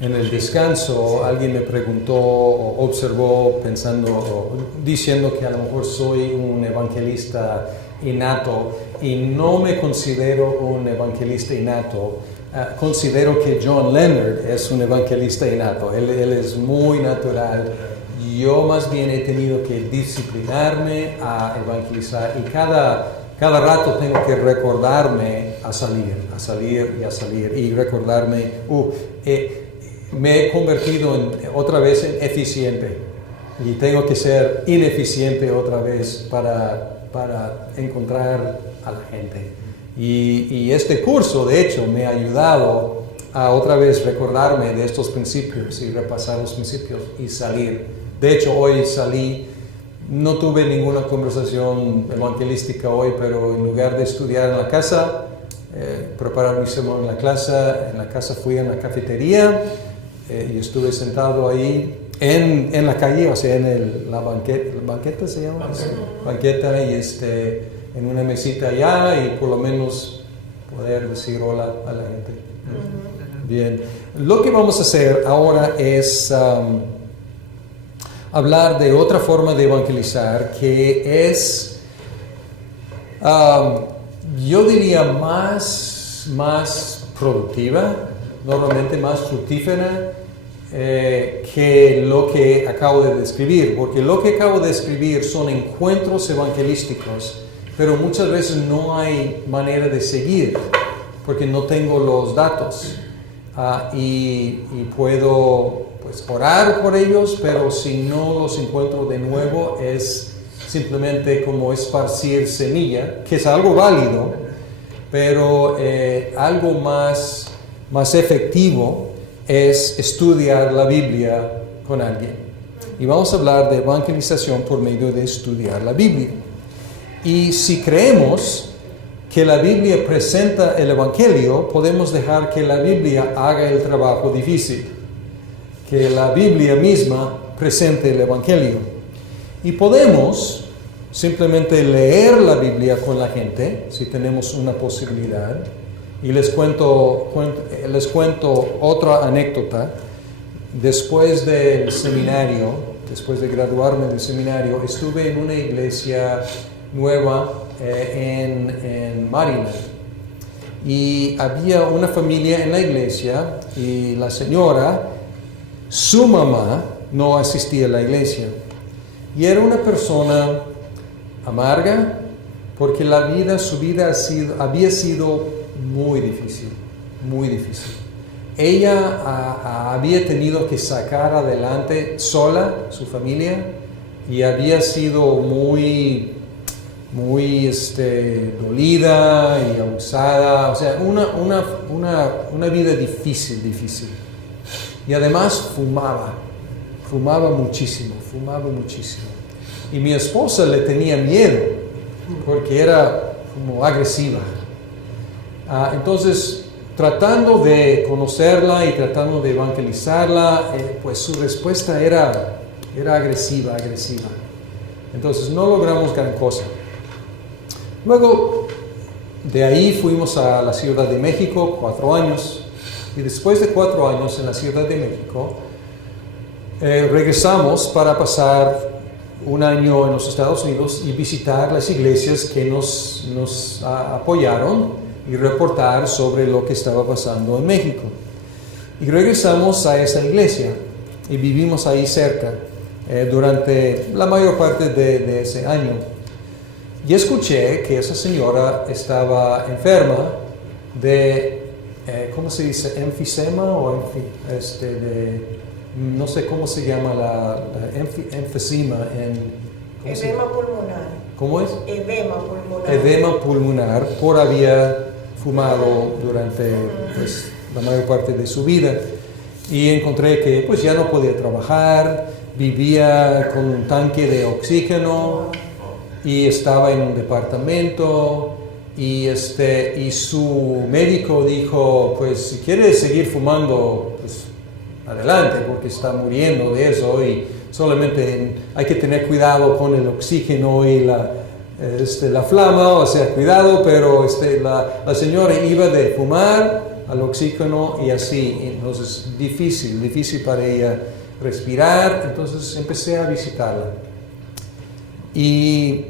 En el descanso alguien me preguntó o observó diciendo que a lo mejor soy un evangelista innato y no me considero un evangelista innato. Considero que John Leonard es un evangelista innato, él es muy natural. Yo más bien he tenido que disciplinarme a evangelizar y cada rato tengo que recordarme a salir y recordarme, me he convertido otra vez en eficiente y tengo que ser ineficiente otra vez para encontrar a la gente. Y este curso, de hecho, me ha ayudado a otra vez recordarme de estos principios y repasar los principios y salir. De hecho, hoy salí, no tuve ninguna conversación evangelística hoy, pero en lugar de estudiar en la casa, preparar mi sermón en la casa fui a la cafetería y estuve sentado ahí en la calle, o sea, en la banqueta se llama, banqueta, y en una mesita allá y por lo menos poder decir hola a la gente. Bien, lo que vamos a hacer ahora es hablar de otra forma de evangelizar que es, yo diría, más productiva, normalmente más fructífera que lo que acabo de describir, porque lo que acabo de describir son encuentros evangelísticos, pero muchas veces no hay manera de seguir porque no tengo los datos y puedo orar por ellos, pero si no los encuentro de nuevo es simplemente como esparcir semilla, que es algo válido, pero algo más efectivo es estudiar la Biblia con alguien. Y vamos a hablar de evangelización por medio de estudiar la Biblia. Y si creemos que la Biblia presenta el Evangelio, podemos dejar que la Biblia haga el trabajo difícil, que la Biblia misma presente el Evangelio. Y podemos simplemente leer la Biblia con la gente, si tenemos una posibilidad. Y les cuento otra anécdota. Después del seminario, después de graduarme del seminario, estuve en una iglesia nueva en Maryland. Y había una familia en la iglesia y la señora, su mamá, no asistía a la iglesia. Y era una persona amarga porque su vida había sido muy difícil. Ella había tenido que sacar adelante sola su familia y había sido muy dolida y abusada, o sea, una vida difícil. Y además fumaba muchísimo. Y mi esposa le tenía miedo porque era como agresiva. Entonces, tratando de conocerla y tratando de evangelizarla, pues su respuesta era agresiva. Entonces no logramos gran cosa. Luego de ahí fuimos a la Ciudad de México, 4 años. Y después de 4 años en la Ciudad de México, regresamos para pasar un año en los Estados Unidos y visitar las iglesias que nos apoyaron y reportar sobre lo que estaba pasando en México. Y regresamos a esa iglesia y vivimos ahí cerca durante la mayor parte de ese año. Y escuché que esa señora estaba enferma de, ¿cómo se dice? Enfisema o no sé cómo se llama enfisema edema pulmonar. ¿Cómo es? Edema pulmonar. Por había fumado durante la mayor parte de su vida. Y encontré que ya no podía trabajar, vivía con un tanque de oxígeno y estaba en un departamento y su médico dijo, si quiere seguir fumando, adelante, porque está muriendo de eso y solamente hay que tener cuidado con el oxígeno y la flama, o sea, cuidado, pero la señora iba de fumar al oxígeno y así. Entonces, difícil para ella respirar. Entonces empecé a visitarla. Y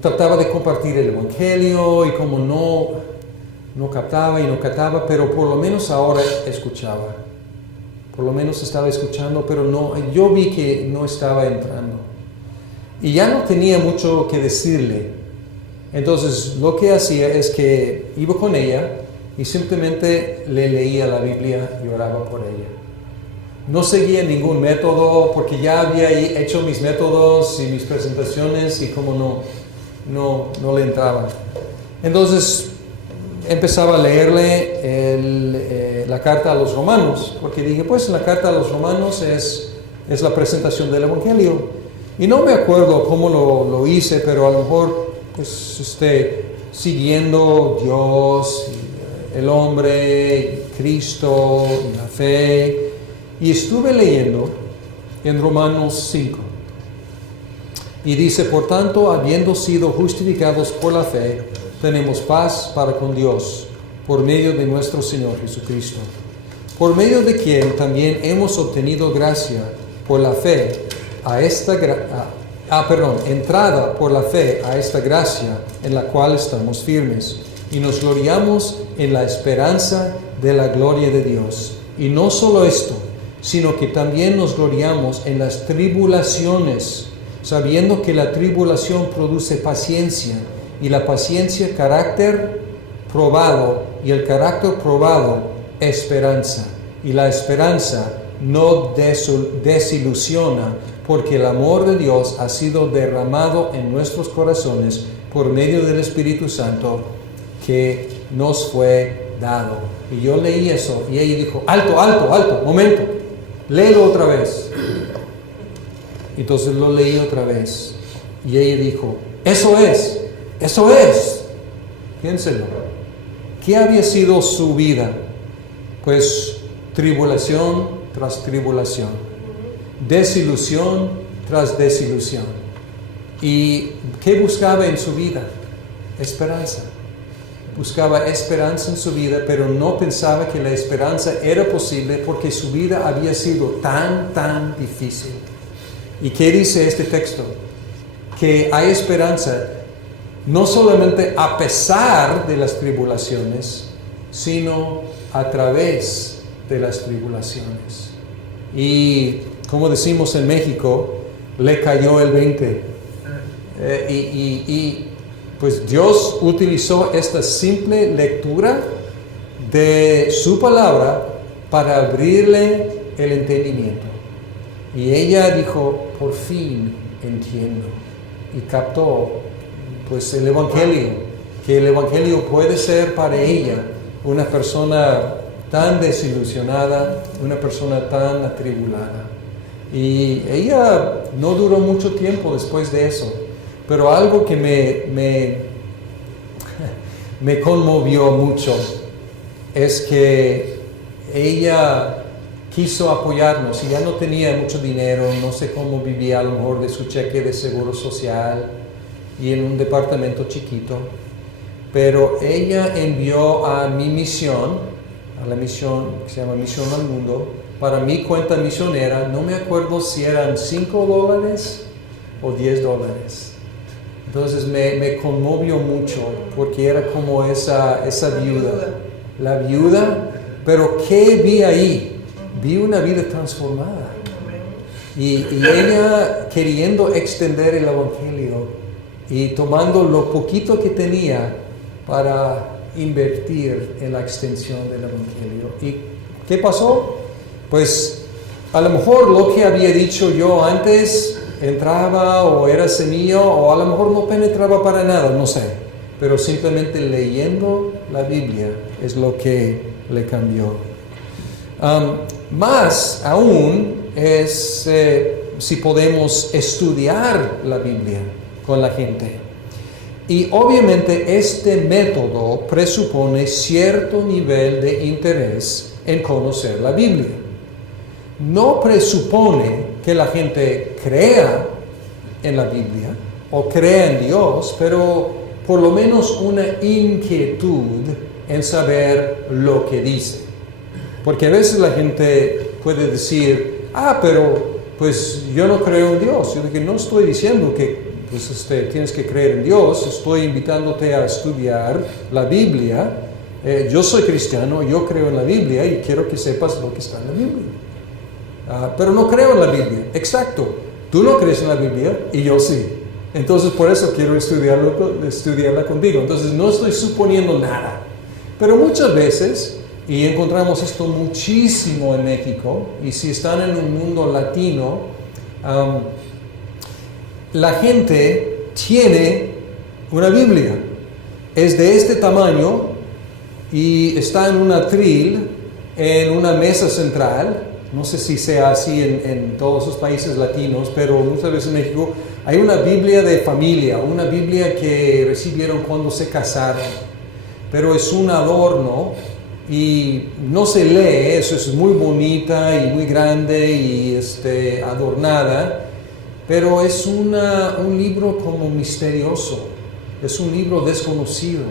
trataba de compartir el Evangelio y como no captaba, pero por lo menos ahora escuchaba. Por lo menos estaba escuchando, pero yo vi que no estaba entrando. Y ya no tenía mucho que decirle. Entonces lo que hacía es que iba con ella y simplemente le leía la Biblia y oraba por ella. No seguía ningún método porque ya había hecho mis métodos y mis presentaciones y como no le entraba. Entonces empezaba a leerle la carta a los romanos, porque dije, pues la carta a los romanos es la presentación del Evangelio. Y no me acuerdo cómo lo hice, pero a lo mejor pues siguiendo Dios, el hombre, Cristo, la fe. Y estuve leyendo en Romanos 5. Y dice, por tanto, habiendo sido justificados por la fe, tenemos paz para con Dios, por medio de nuestro Señor Jesucristo, por medio de quien también hemos obtenido gracia por la fe entrada por la fe a esta gracia en la cual estamos firmes, y nos gloriamos en la esperanza de la gloria de Dios. Y no solo esto, sino que también nos gloriamos en las tribulaciones, sabiendo que la tribulación produce paciencia, y la paciencia carácter probado, y el carácter probado esperanza, y la esperanza no desilusiona, porque el amor de Dios ha sido derramado en nuestros corazones por medio del Espíritu Santo que nos fue dado. Y yo leí eso y ella dijo, alto, momento, léelo otra vez. Entonces lo leí otra vez y ella dijo, eso es. Piénselo. ¿Qué había sido su vida? Pues tribulación tras tribulación, desilusión tras desilusión. ¿Y qué buscaba en su vida? Esperanza. Buscaba esperanza en su vida, pero no pensaba que la esperanza era posible porque su vida había sido tan difícil. ¿Y qué dice este texto? Que hay esperanza no solamente a pesar de las tribulaciones, sino a través de las tribulaciones. Y como decimos en México, le cayó el 20. Pues Dios utilizó esta simple lectura de su palabra para abrirle el entendimiento. Y ella dijo, por fin entiendo. Y captó pues el Evangelio, que el Evangelio puede ser para ella una persona tan desilusionada, una persona tan atribulada. Y ella no duró mucho tiempo después de eso, pero algo que me conmovió mucho es que ella quiso apoyarnos y ya no tenía mucho dinero, no sé cómo vivía, a lo mejor de su cheque de seguro social y en un departamento chiquito, pero ella envió a mi misión, a la misión que se llama Misión al Mundo, para mi cuenta misionera, no me acuerdo si eran $5 o $10. Entonces me conmovió mucho porque era como esa viuda, la viuda, pero ¿qué vi ahí? Vi una vida transformada y ella queriendo extender el Evangelio y tomando lo poquito que tenía para invertir en la extensión del Evangelio. ¿Y qué pasó? Pues a lo mejor lo que había dicho yo antes entraba o era semilla o a lo mejor no penetraba para nada, no sé. Pero simplemente leyendo la Biblia es lo que le cambió. Más aún es si podemos estudiar la Biblia con la gente. Y obviamente este método presupone cierto nivel de interés en conocer la Biblia. No presupone que la gente crea en la Biblia o crea en Dios, pero por lo menos una inquietud en saber lo que dice. Porque a veces la gente puede decir, pero pues yo no creo en Dios. Yo no estoy diciendo que pues, tienes que creer en Dios, estoy invitándote a estudiar la Biblia. Yo soy cristiano, yo creo en la Biblia y quiero que sepas lo que está en la Biblia. Pero no creo en la Biblia. Exacto, tú no crees en la Biblia y yo sí. Entonces por eso quiero estudiarla contigo. Entonces no estoy suponiendo nada. Pero muchas veces, y encontramos esto muchísimo en México, y si están en un mundo latino, la gente tiene una Biblia. Es de este tamaño y está en un atril, en una mesa central. No sé si sea así en todos los países latinos, pero muchas veces en México hay una Biblia de familia, una Biblia que recibieron cuando se casaron, pero es un adorno y no se lee, eso es muy bonita y muy grande y adornada, pero es un libro como misterioso, es un libro desconocido,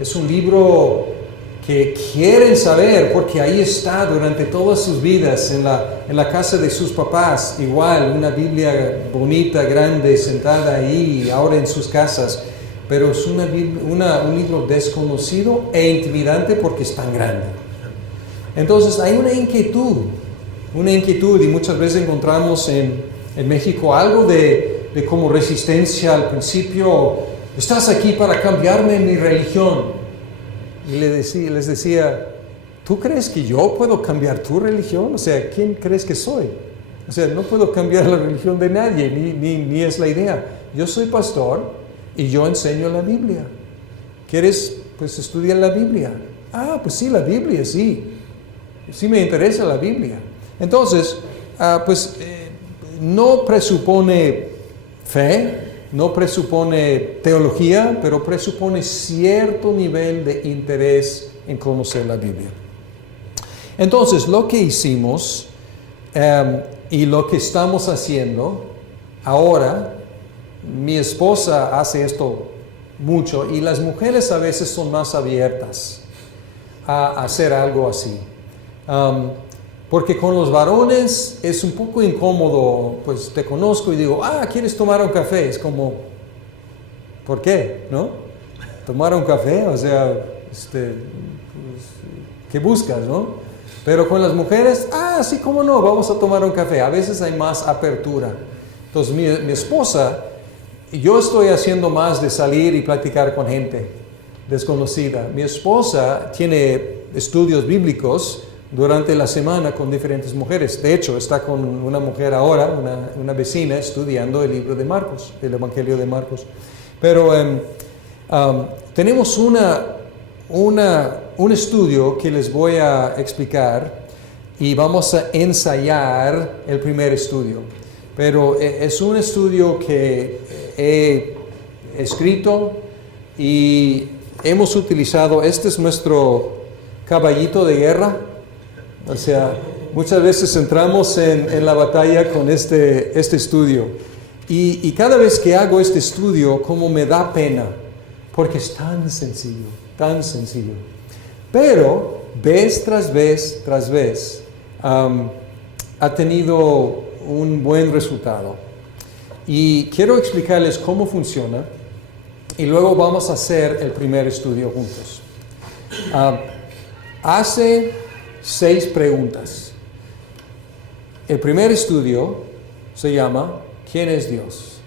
es un libro que quieren saber porque ahí está durante todas sus vidas en la casa de sus papás, igual una Biblia bonita, grande, sentada ahí, ahora en sus casas, pero es un libro desconocido e intimidante porque es tan grande. Entonces hay una inquietud y muchas veces encontramos en México algo de como resistencia al principio. Estás aquí para cambiarme mi religión. Y les decía, ¿tú crees que yo puedo cambiar tu religión? O sea, ¿quién crees que soy? O sea, no puedo cambiar la religión de nadie, ni es la idea. Yo soy pastor y yo enseño la Biblia. ¿Quieres, pues, estudiar la Biblia? Pues sí, la Biblia, sí. Sí me interesa la Biblia. Entonces, no presupone fe, no presupone teología, pero presupone cierto nivel de interés en conocer la Biblia. Entonces, lo que hicimos y lo que estamos haciendo ahora, mi esposa hace esto mucho y las mujeres a veces son más abiertas a hacer algo así. Porque con los varones es un poco incómodo, pues te conozco y digo, ¿quieres tomar un café? Es como, ¿por qué? ¿No? ¿Tomar un café? O sea, pues, ¿qué buscas? ¿No? Pero con las mujeres, sí, cómo no, vamos a tomar un café. A veces hay más apertura. Entonces mi esposa, yo estoy haciendo más de salir y platicar con gente desconocida. Mi esposa tiene estudios bíblicos durante la semana con diferentes mujeres. De hecho, está con una mujer ahora, una vecina, estudiando el libro de Marcos, el Evangelio de Marcos. Pero tenemos un estudio que les voy a explicar y vamos a ensayar el primer estudio. Pero es un estudio que he escrito y hemos utilizado, este es nuestro caballito de guerra. O sea, muchas veces entramos en la batalla con este estudio. Y cada vez que hago este estudio, como me da pena, porque es tan sencillo, tan sencillo. Pero, vez tras vez, ha tenido un buen resultado. Y quiero explicarles cómo funciona, y luego vamos a hacer el primer estudio juntos. Hace 6 preguntas. El primer estudio se llama ¿quién es Dios?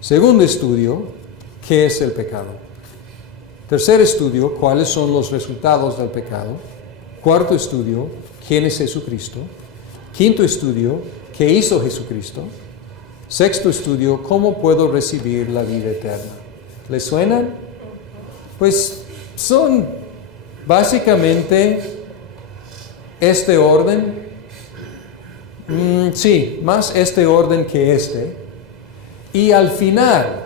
Segundo estudio, ¿qué es el pecado? Tercer estudio, ¿cuáles son los resultados del pecado? Cuarto estudio, ¿quién es Jesucristo? Quinto estudio, ¿qué hizo Jesucristo? Sexto estudio, ¿cómo puedo recibir la vida eterna? ¿Les suenan? Pues son básicamente este orden, sí, más este orden que este. Y al final,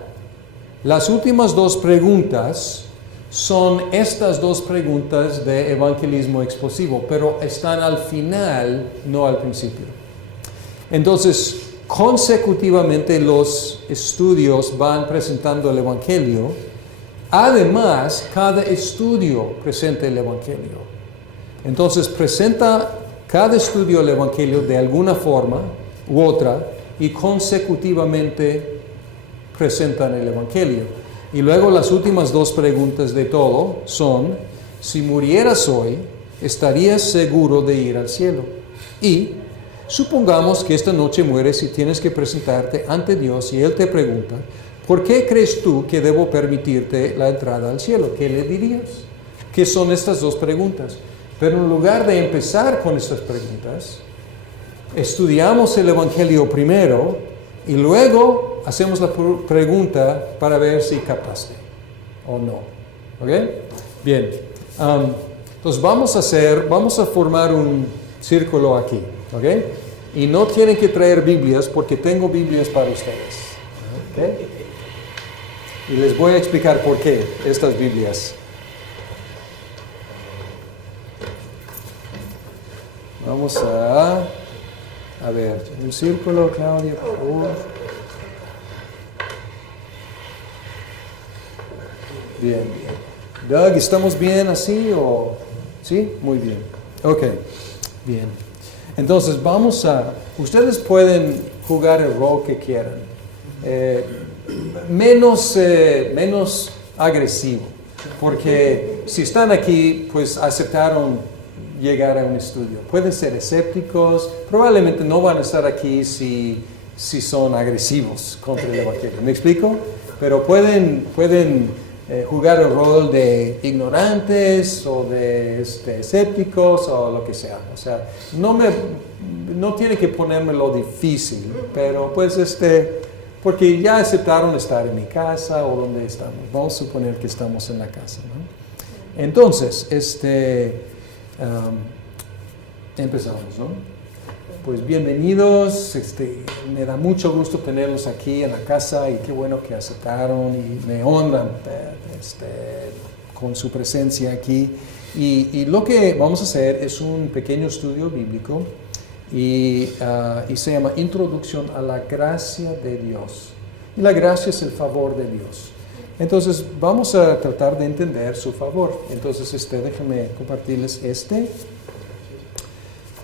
las últimas 2 preguntas son estas 2 preguntas de evangelismo explosivo, pero están al final, no al principio. Entonces, consecutivamente los estudios van presentando el evangelio Además, cada estudio presenta el Evangelio. Entonces presenta cada estudio el Evangelio de alguna forma u otra y consecutivamente presentan el Evangelio. Y luego las últimas dos preguntas de todo son: si murieras hoy, ¿estarías seguro de ir al cielo? Y supongamos que esta noche mueres y tienes que presentarte ante Dios y Él te pregunta: ¿por qué crees tú que debo permitirte la entrada al cielo? ¿Qué le dirías? ¿Qué son estas dos preguntas? Pero en lugar de empezar con estas preguntas, estudiamos el Evangelio primero y luego hacemos la pregunta para ver si captaste o no. ¿Ok? Bien. Entonces vamos a formar un círculo aquí. ¿Ok? Y no tienen que traer Biblias porque tengo Biblias para ustedes. ¿Ok? Y les voy a explicar por qué estas Biblias. Vamos a ver, un círculo, Claudia, por favor. Bien. Doug, ¿estamos bien así o...? ¿Sí? Muy bien. Ok, bien. Entonces ustedes pueden jugar el rol que quieran. Menos agresivo. Porque si están aquí, pues aceptaron llegar a un estudio. Pueden ser escépticos, probablemente no van a estar aquí si son agresivos contra el Evangelio. ¿Me explico? Pero pueden jugar el rol de ignorantes o de escépticos o lo que sea. O sea, no tiene que ponérmelo difícil, pero pues porque ya aceptaron estar en mi casa o donde estamos. Vamos a suponer que estamos en la casa, ¿no? Entonces, empezamos, ¿no? Pues bienvenidos, me da mucho gusto tenerlos aquí en la casa y qué bueno que aceptaron y me honran con su presencia aquí. Y lo que vamos a hacer es un pequeño estudio bíblico y se llama Introducción a la Gracia de Dios. Y la gracia es el favor de Dios. Entonces vamos a tratar de entender su favor. Entonces déjenme compartirles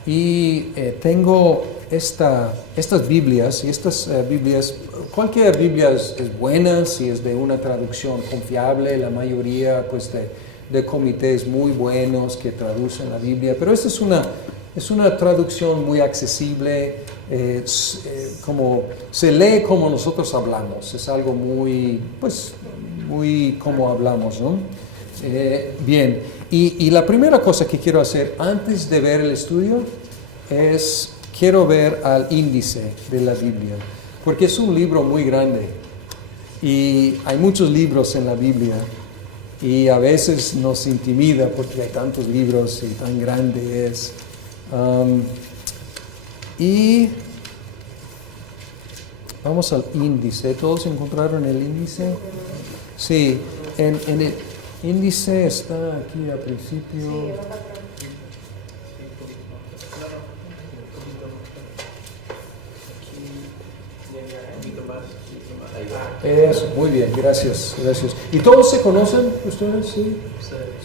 Y tengo estas Biblias, y estas Biblias, cualquier Biblia es buena si es de una traducción confiable, la mayoría pues de comités muy buenos que traducen la Biblia, pero esta es una traducción muy accesible, como se lee como nosotros hablamos, es algo muy como hablamos, ¿no? Bien, y la primera cosa que quiero hacer antes de ver el estudio es, quiero ver al índice de la Biblia, porque es un libro muy grande y hay muchos libros en la Biblia y a veces nos intimida porque hay tantos libros y tan grande es. Y vamos al índice. ¿Todos encontraron el índice? Sí, en el índice está aquí al principio. Eso, muy bien, gracias. ¿Y todos se conocen ustedes? Sí,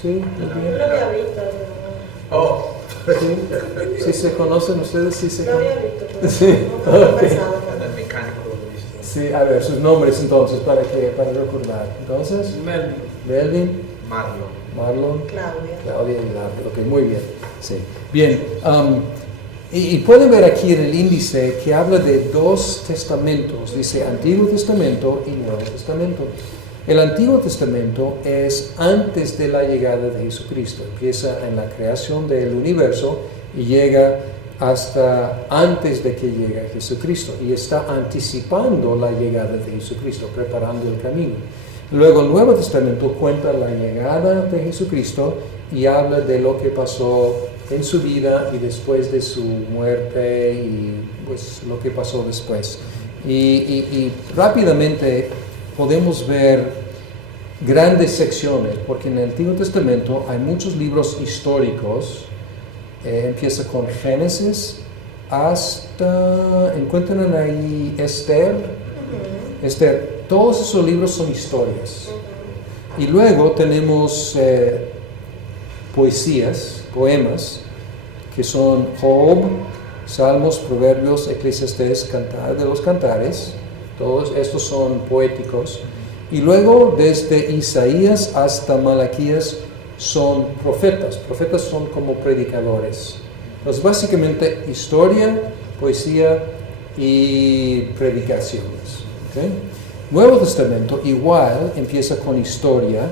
sí, muy bien. Sí, se conocen ustedes, sí se conocen. Sí, okay. Sí, a ver, sus nombres entonces, para recordar. Entonces, Melvin, Marlon, Claudia y Larry. Ok, muy bien. Sí. Bien, y pueden ver aquí en el índice que habla de dos testamentos. Dice Antiguo Testamento y Nuevo Testamento. El Antiguo Testamento es antes de la llegada de Jesucristo. Empieza en la creación del universo y llega hasta antes de que llegue Jesucristo. Y está anticipando la llegada de Jesucristo, preparando el camino. Luego el Nuevo Testamento cuenta la llegada de Jesucristo y habla de lo que pasó en su vida y después de su muerte y pues lo que pasó después. Y rápidamente podemos ver grandes secciones, porque en el Antiguo Testamento hay muchos libros históricos. Empieza con Génesis hasta, encuentran ahí Esther. Esther, todos esos libros son historias. Y luego tenemos poemas, que son Job, Salmos, Proverbios, Eclesiastés, Cantar de los Cantares. Todos estos son poéticos. Y luego desde Isaías hasta Malaquías son profetas. Profetas son como predicadores. Entonces básicamente historia, poesía y predicaciones. ¿Okay? Nuevo Testamento igual empieza con historia.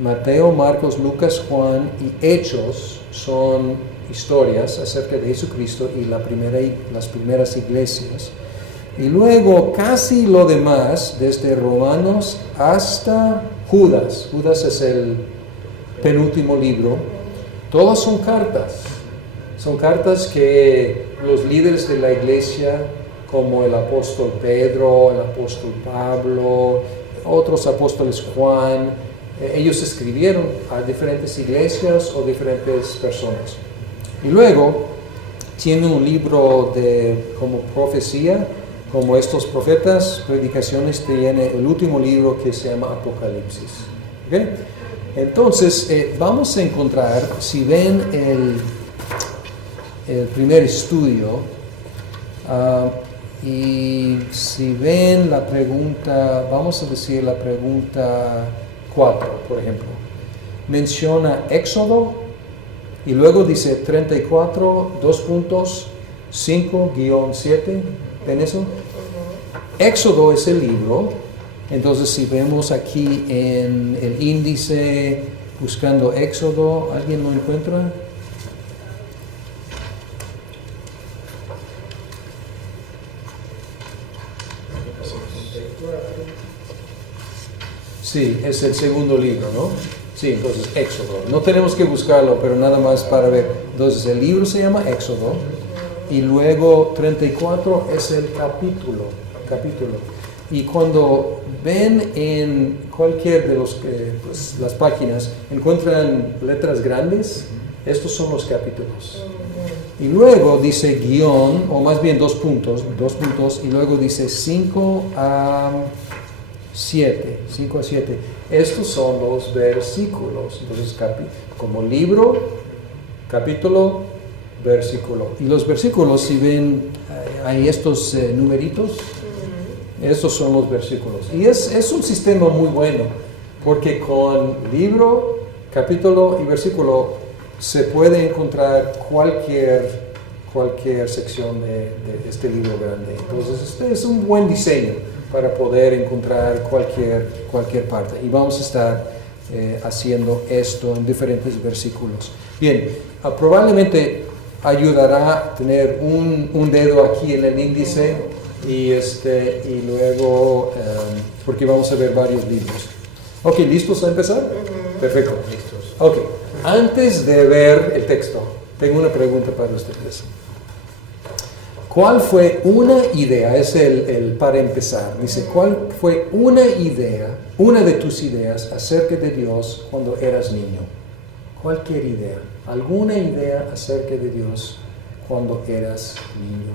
Mateo, Marcos, Lucas, Juan y Hechos son historias acerca de Jesucristo y las primeras iglesias. Y luego casi lo demás, desde Romanos hasta Judas. Judas es el penúltimo libro. Todas son cartas. Son cartas que los líderes de la iglesia, como el apóstol Pedro, el apóstol Pablo, otros apóstoles Juan, ellos escribieron a diferentes iglesias o diferentes personas. Y luego tiene un libro como profecía, como estos profetas, predicaciones, tiene el último libro que se llama Apocalipsis. ¿Okay? Entonces, vamos a encontrar, si ven el primer estudio, y si ven la pregunta, vamos a decir la pregunta 4, por ejemplo, menciona Éxodo, y luego dice 34, 5-7, ¿ven eso? Éxodo es el libro. Entonces si vemos aquí en el índice buscando Éxodo, ¿alguien lo encuentra? Sí, es el segundo libro, ¿no? Sí, entonces Éxodo. No tenemos que buscarlo, pero nada más para ver. Entonces el libro se llama Éxodo y luego 34 es el capítulo. Y cuando ven en cualquier de las páginas, encuentran letras grandes, estos son los capítulos. Y luego dice guión, o más bien 2 puntos, y luego dice 5 a 7. Estos son los versículos. Entonces, como libro, capítulo, versículo. Y los versículos, si ven, hay estos numeritos, estos son los versículos. Y es un sistema muy bueno, porque con libro, capítulo y versículo se puede encontrar cualquier sección de este libro grande. Entonces, este es un buen diseño para poder encontrar cualquier parte. Y vamos a estar haciendo esto en diferentes versículos. Bien, probablemente ayudará a tener un dedo aquí en el índice y luego, porque vamos a ver varios libros. Ok, ¿listos a empezar? Perfecto. Listos. Ok, antes de ver el texto, tengo una pregunta para ustedes. ¿Cuál fue una idea? Es el para empezar. Dice, ¿cuál fue una de tus ideas acerca de Dios cuando eras niño? Cualquier idea. ¿Alguna idea acerca de Dios cuando eras niño?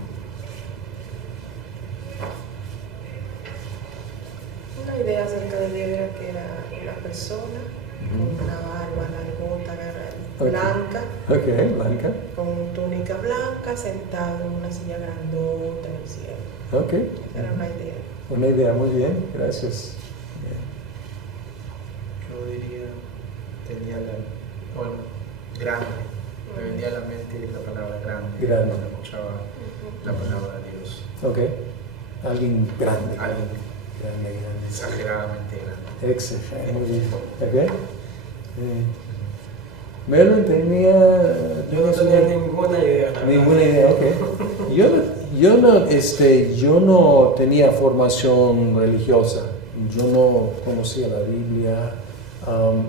Una idea acerca de Dios era que era una persona con una barba largota, blanca, Blanca. con túnica blanca, sentado en una silla grandota en el cielo. Ok. Era una idea. Una idea, muy bien, gracias. Yo diría, grande. Me venía a la mente la palabra grande. Grande. Cuando escuchaba la palabra de Dios. Ok. Alguien grande. Alguien Grande. exageradamente grande. Excelente, muy bien. Ok. Melvin tenía... Yo no tenía ninguna idea. Ninguna idea, ok. Yo no tenía formación religiosa. Yo no conocía la Biblia.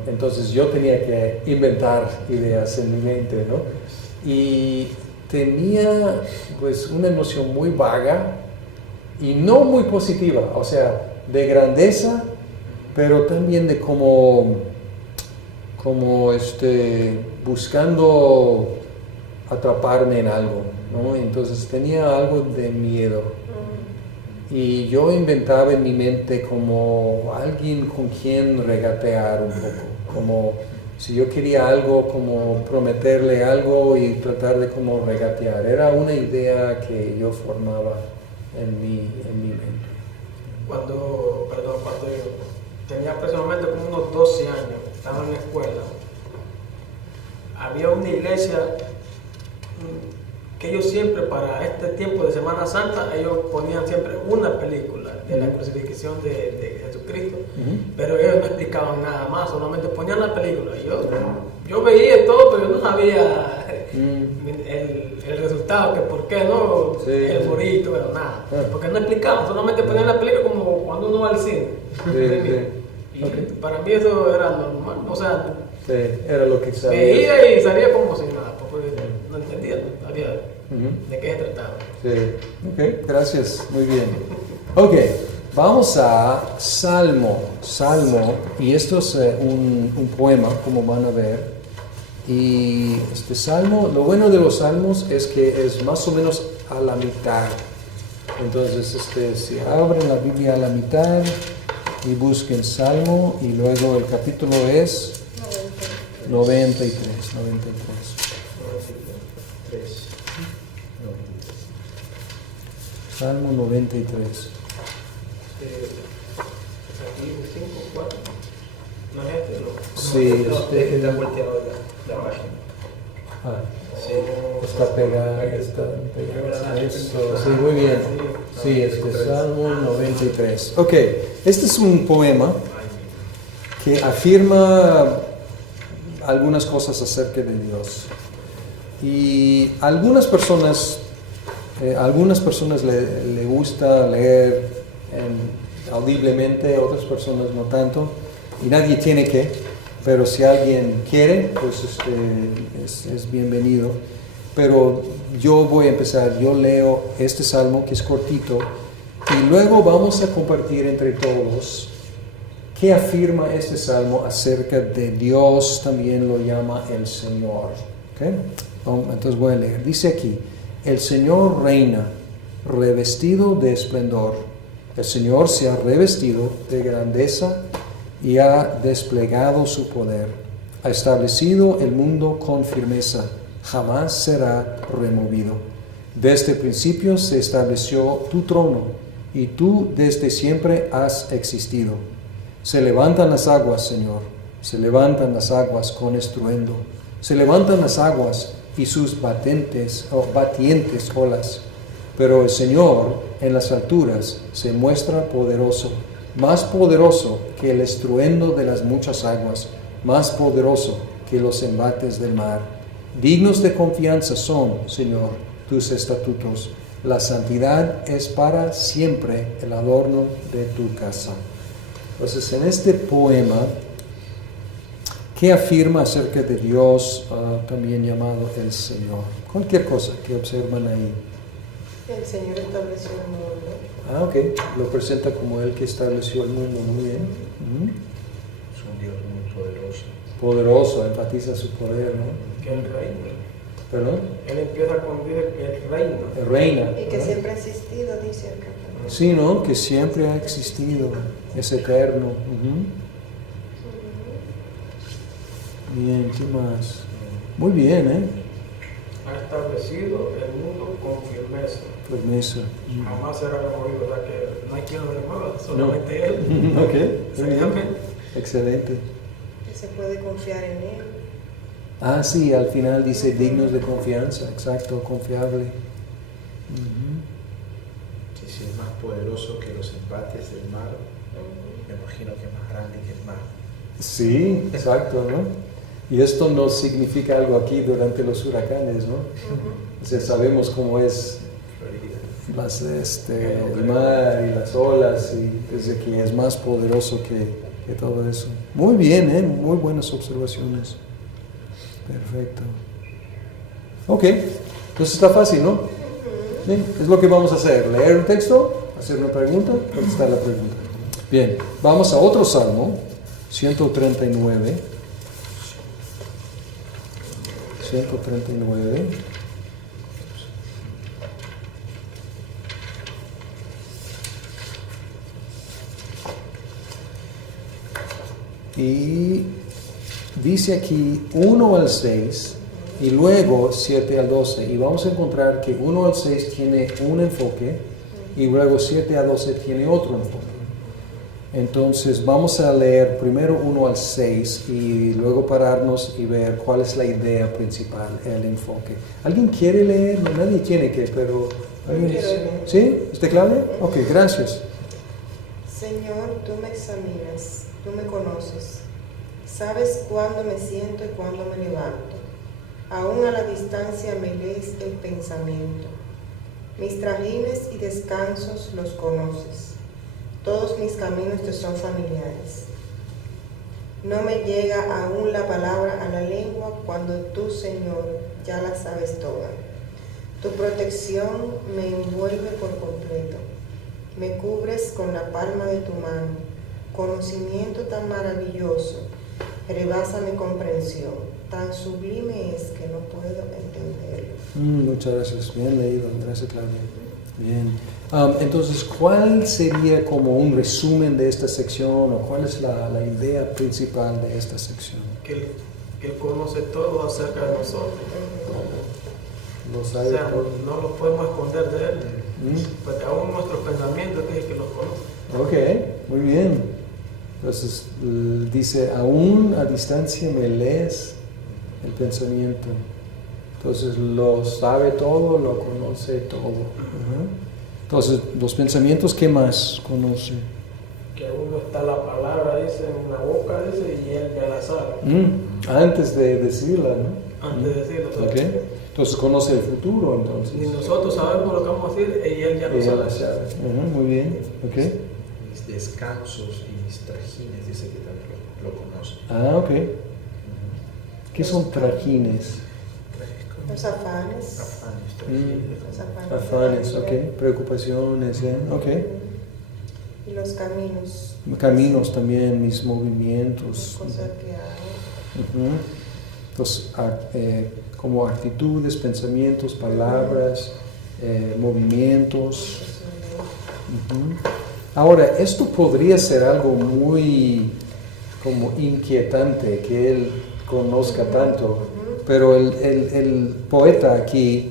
Entonces yo tenía que inventar ideas en mi mente, ¿no? Y tenía pues una noción muy vaga y no muy positiva, o sea, de grandeza, pero también de como buscando atraparme en algo, ¿no? Entonces tenía algo de miedo. y yo inventaba en mi mente como alguien con quien regatear un poco, como si yo quería algo, como prometerle algo y tratar de como regatear. Era una idea que yo formaba en mi mente. Cuando tenía aproximadamente como unos 12 años, estaba en la escuela, había una iglesia que ellos siempre, para este tiempo de Semana Santa, ellos ponían siempre una película de la crucifixión de Jesucristo, pero ellos no explicaban nada más, solamente ponían la película. Yo veía todo, pero yo no sabía el resultado, que por qué no, el morito, pero nada, porque no explicaban, solamente ponían la película como cuando uno va al cine. Y para mí eso era normal, o sea, era lo que sabía. Veía y salía como si nada, porque no entendía, no sabía de qué se trataba. Sí, ok, gracias, muy bien. Ok, vamos a Salmo, y esto es un poema, como van a ver. Y este Salmo, lo bueno de los Salmos es que es más o menos a la mitad. Entonces, si abren la Biblia a la mitad y busquen Salmo, y luego el capítulo es 93. Salmo 93. Aquí 5, 4. No es este, no. Sí, Está volteado la página. sí, está pegada. Eso, sí, muy bien. Sí, Salmo 93. Ok, este es un poema que afirma algunas cosas acerca de Dios. Y algunas personas le gusta leer audiblemente, otras personas no tanto, y nadie tiene que, pero si alguien quiere, pues es bienvenido. Pero yo voy a empezar, yo leo este salmo que es cortito, y luego vamos a compartir entre todos qué afirma este salmo acerca de Dios. También lo llama el Señor. ¿Okay? Entonces voy a leer, dice aquí: el Señor reina, revestido de esplendor. El Señor se ha revestido de grandeza y ha desplegado su poder. Ha establecido el mundo con firmeza, jamás será removido. Desde el principio se estableció tu trono, y tú desde siempre has existido. Se levantan las aguas, Señor, se levantan las aguas con estruendo. Se levantan las aguas y sus batientes olas. Pero el Señor en las alturas se muestra poderoso, más poderoso que el estruendo de las muchas aguas, más poderoso que los embates del mar. Dignos de confianza son, Señor, tus estatutos. La santidad es para siempre el adorno de tu casa. Entonces, en este poema, ¿qué afirma acerca de Dios, también llamado el Señor? Cualquier cosa que observan ahí. El Señor estableció el mundo. Ok. Lo presenta como el que estableció el mundo. Muy bien. Es un Dios muy poderoso. Poderoso, enfatiza su poder, ¿no? Que Él reina. ¿Perdón? Él empieza con decir que Él reina. El reina. Y que siempre ha existido, dice el capítulo. Sí, ¿no? Que siempre ha existido. Es eterno. Bien, ¿qué más? Muy bien, ¿eh? Ha establecido el mundo con firmeza. Firmeza. Jamás será removido, o sea que no hay quien lo remueva, solamente Él. Ok, muy bien. Exactamente. Excelente. Que se puede confiar en Él. Sí, al final dice dignos de confianza. Exacto, confiable. Y si es más poderoso que los embates del mar, me imagino que es más grande que el mar. Sí, exacto, ¿no? Y esto no significa algo aquí durante los huracanes, ¿no? O sea, sabemos cómo es el mar y las olas, y desde que es más poderoso que todo eso. Muy bien, ¿eh? Muy buenas observaciones. Perfecto. Ok, entonces está fácil, ¿no? ¿Sí? Es lo que vamos a hacer, leer un texto, hacer una pregunta, contestar la pregunta. Bien, vamos a otro salmo, 139. 139. Y dice aquí 1 al 6 y luego 7 al 12. Y vamos a encontrar que 1 al 6 tiene un enfoque y luego 7 a 12 tiene otro enfoque. Entonces vamos a leer primero 1 al 6 y luego pararnos y ver cuál es la idea principal, el enfoque. ¿Alguien quiere leer? No, nadie tiene que, pero... ¿alguien? ¿Sí? ¿Está clave? Ok, gracias. Señor, tú me examinas, tú me conoces. Sabes cuándo me siento y cuándo me levanto. Aún a la distancia me lees el pensamiento. Mis trajines y descansos los conoces. Todos mis caminos te son familiares. No me llega aún la palabra a la lengua cuando tú, Señor, ya la sabes toda. Tu protección me envuelve por completo. Me cubres con la palma de tu mano. Conocimiento tan maravilloso rebasa mi comprensión. Tan sublime es que no puedo entenderlo. Muchas gracias. Bien leído. Gracias, Claudia. Bien. Entonces, ¿cuál sería como un resumen de esta sección o cuál es la idea principal de esta sección? Que Él conoce todo acerca de nosotros. Lo O sabe sea, todo. no lo podemos esconder de Él, porque aún nuestros pensamientos dice que los conoce. Ok, muy bien. Entonces, dice, aún a distancia me lees el pensamiento. Entonces, lo sabe todo, lo conoce todo. Entonces, los pensamientos, ¿qué más conoce? Que aún no está la palabra, dice, en la boca, dice, y Él ya la sabe. Antes de decirla, ¿no? Antes de decirlo. Ok. Entonces, conoce el futuro, entonces. Ni nosotros sabemos lo que vamos a decir, y Él ya lo Ella sabe. la sabe. Muy bien. Ok. Mis descansos y mis trajines, dice que también lo conoce. Ah, ok. ¿Qué son trajines? Los afanes. Afanes, trajines. Los Afanes, ok. Preocupaciones, ok. Y los caminos. Caminos también, mis movimientos. Cosas que hago. Entonces, como actitudes, pensamientos, palabras, movimientos. Ahora, esto podría ser algo muy como inquietante, que él conozca tanto, pero el poeta aquí,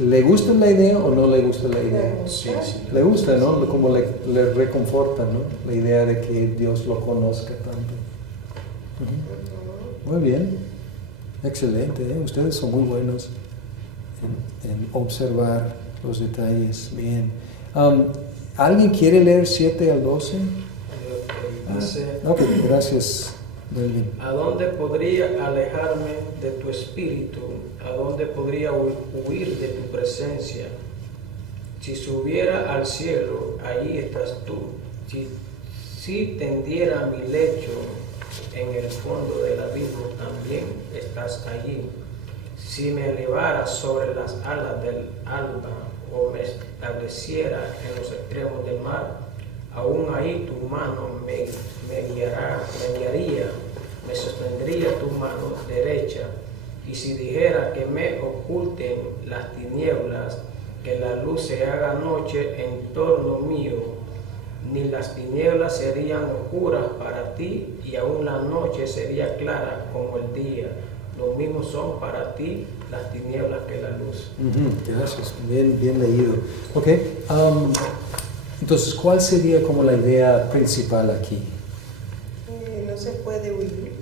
¿le gusta la idea o no le gusta la idea? Sí, sí. Le gusta, ¿no? Como le reconforta, ¿no? La idea de que Dios lo conozca tanto. Muy bien, excelente, ¿eh? Ustedes son muy buenos en observar los detalles. Bien. ¿Alguien quiere leer 7 al 12? Dice, Ok, gracias, Melvin. ¿a dónde podría alejarme de tu espíritu? ¿A dónde podría huir de tu presencia? Si subiera al cielo, allí estás tú. Si tendiera mi lecho en el fondo del abismo, también estás allí. Si me elevara sobre las alas del alba o me estableciera en los extremos del mar, aún ahí tu mano me guiaría, me sostendría tu mano derecha. Y si dijera que me oculten las tinieblas, que la luz se haga noche en torno mío, ni las tinieblas serían oscuras para ti, y aún la noche sería clara como el día. Lo mismo son para ti las tinieblas que la luz. Gracias, bien leído. Ok, entonces, ¿cuál sería como la idea principal aquí? No se puede huir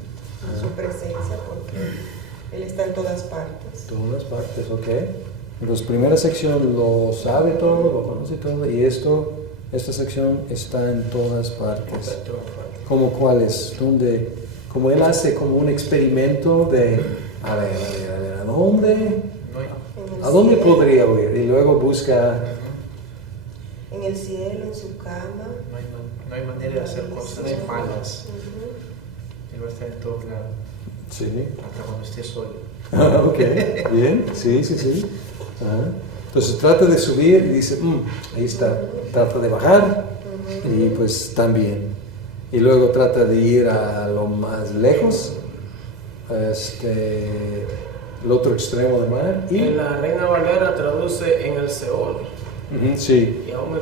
en su presencia porque Él está en todas partes. Todas partes, ok. Entonces, primera sección lo sabe todo, lo conoce todo, y esta sección está en todas partes. ¿Cómo cuáles? ¿Dónde? Como él hace como un experimento de, a ver, ¿a dónde podría huir? Y luego busca... En el cielo, en su cama. No hay manera de hacer cosas malas. Él va a estar en todos lados. Sí. Hasta cuando esté solo. Ok, bien, sí. Entonces trata de subir y dice, ahí está. Trata de bajar y pues también. Y luego trata de ir a lo más lejos, el otro extremo del mar. Y En la Reina Valera traduce en el Seol. sí. Y aún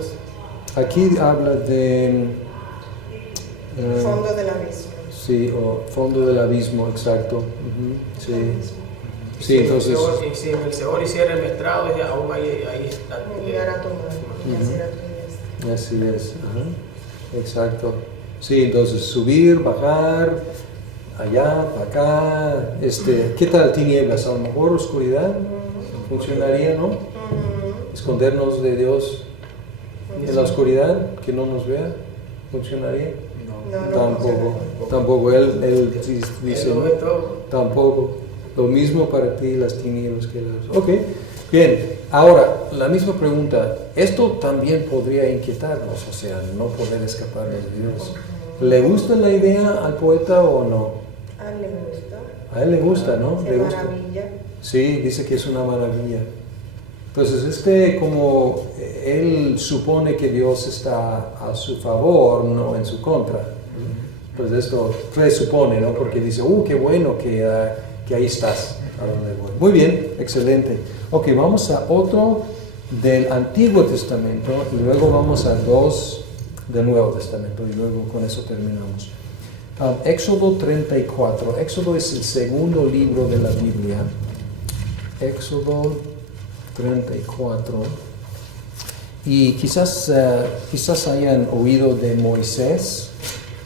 Aquí habla de Fondo del abismo. Sí, o fondo del abismo, exacto. Sí. Sí, entonces. Y si en el Seol hiciera el mestrado, ya aún ahí está. Enviar a tu mano y hacer a tu diestra. Así es. Ajá. Exacto. Sí, entonces subir, bajar, allá, para acá. ¿Qué tal tinieblas? A lo mejor oscuridad funcionaría, ¿no? Escondernos de Dios en la oscuridad, que no nos vea, funcionaría. No, Tampoco. Él dice, Él lo ve todo. tampoco. Lo mismo para ti las tinieblas que las. Ok, bien. Ahora, la misma pregunta. Esto también podría inquietarnos, o sea, no poder escapar de Dios. ¿Le gusta la idea al poeta o no? A él le gusta. A él le gusta, ¿no? Se Le gusta. maravilla. Sí, dice que es una maravilla. Entonces, como él supone que Dios está a su favor, no en su contra. Pues esto presupone, ¿no? Porque dice, qué bueno que ahí estás, a donde voy. Muy bien, excelente. Ok, vamos a otro del Antiguo Testamento y luego vamos a dos del Nuevo Testamento y luego con eso terminamos. Éxodo 34. Éxodo es el segundo libro de la Biblia. Éxodo 34. Y quizás hayan oído de Moisés.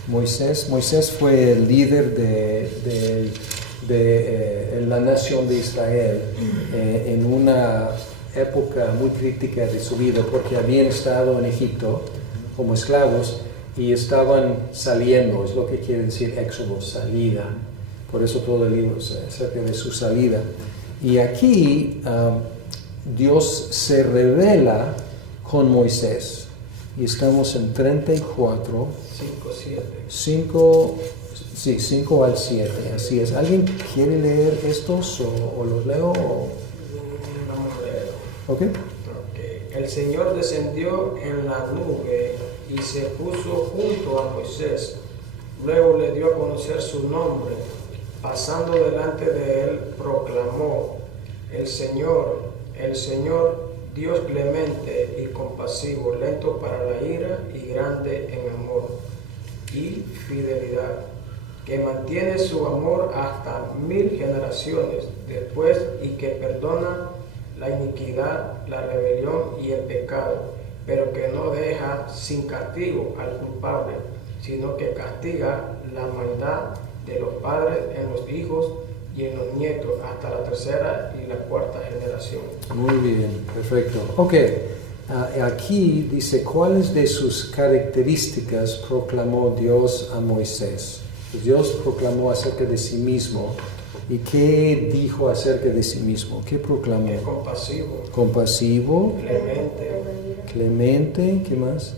Moisés fue el líder de la nación de Israel en una época muy crítica de su vida, porque habían estado en Egipto como esclavos y estaban saliendo, es lo que quiere decir éxodo, salida. Por eso todo el libro es acerca de su salida. Y aquí Dios se revela con Moisés. Y estamos en 34. 5 al 7, así es. ¿Alguien quiere leer estos o los leo? Vamos a leer. Okay. El Señor descendió en la nube y se puso junto a Moisés. Luego le dio a conocer su nombre. Pasando delante de él, proclamó: el Señor, Dios clemente y compasivo, lento para la ira y grande en amor y fidelidad, que mantiene su amor hasta 1000 generaciones después y que perdona la iniquidad, la rebelión y el pecado, pero que no deja sin castigo al culpable, sino que castiga la maldad de los padres en los hijos y en los nietos hasta la tercera y la cuarta generación. Muy bien, perfecto. Ok, aquí dice, ¿cuáles de sus características proclamó Dios a Moisés? Pues Dios proclamó acerca de sí mismo. ¿Y qué dijo acerca de sí mismo? ¿Qué proclamó? Es compasivo. Compasivo. Clemente, ¿qué más?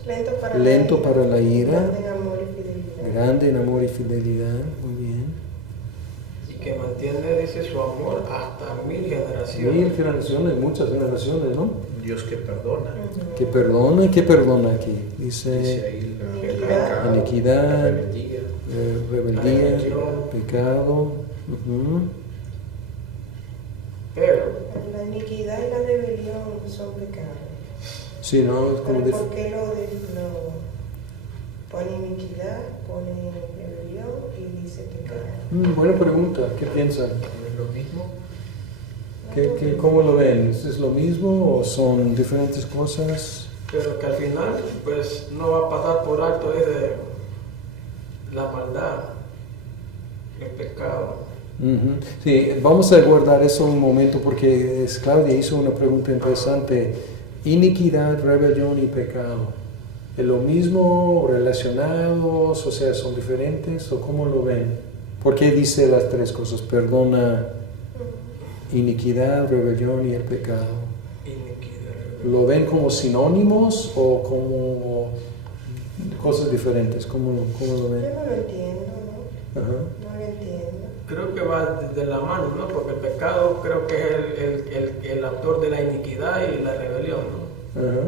Lento para la ira. Grande en amor y fidelidad. Muy bien. Que mantiene, dice, su amor hasta 1000 generaciones. 1000 generaciones, muchas generaciones, ¿no? Dios que perdona. Que perdona, ¿qué perdona aquí? Dice ahí la iniquidad, rebeldía, pecado. Pero la iniquidad y la rebelión son pecados. Sí, ¿no? Es como ¿Por qué lo pone iniquidad, pone rebelión y dice pecado? Buena pregunta, ¿qué piensan? ¿No es lo mismo? ¿Cómo lo ven? ¿Es lo mismo o son diferentes cosas? pero que al final pues no va a pasar por alto desde la maldad, el pecado. Sí, vamos a guardar eso un momento porque Claudia hizo una pregunta interesante. Iniquidad, rebelión y pecado. ¿Es lo mismo, relacionados, o sea, son diferentes o cómo lo ven? ¿Por qué dice las tres cosas? Perdona, iniquidad, rebelión y el pecado. ¿Lo ven como sinónimos o como cosas diferentes? ¿Cómo lo ven? Yo no lo entiendo, ¿no? Ajá. No lo entiendo. Creo que va de la mano, ¿no? Porque el pecado creo que es el autor de la iniquidad y la rebelión, ¿no? Ajá.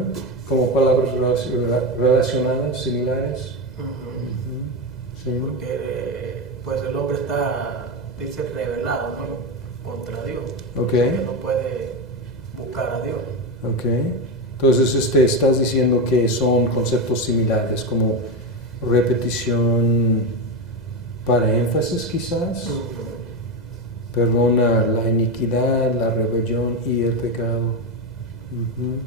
Como palabras relacionadas, similares. Sí. Porque pues el hombre está, dice, rebelado, ¿no? Contra Dios. Okay. Que no puede buscar a Dios. Okay. Entonces estás diciendo que son conceptos similares, como repetición para énfasis quizás. Perdona la iniquidad, la rebelión y el pecado. Ujú.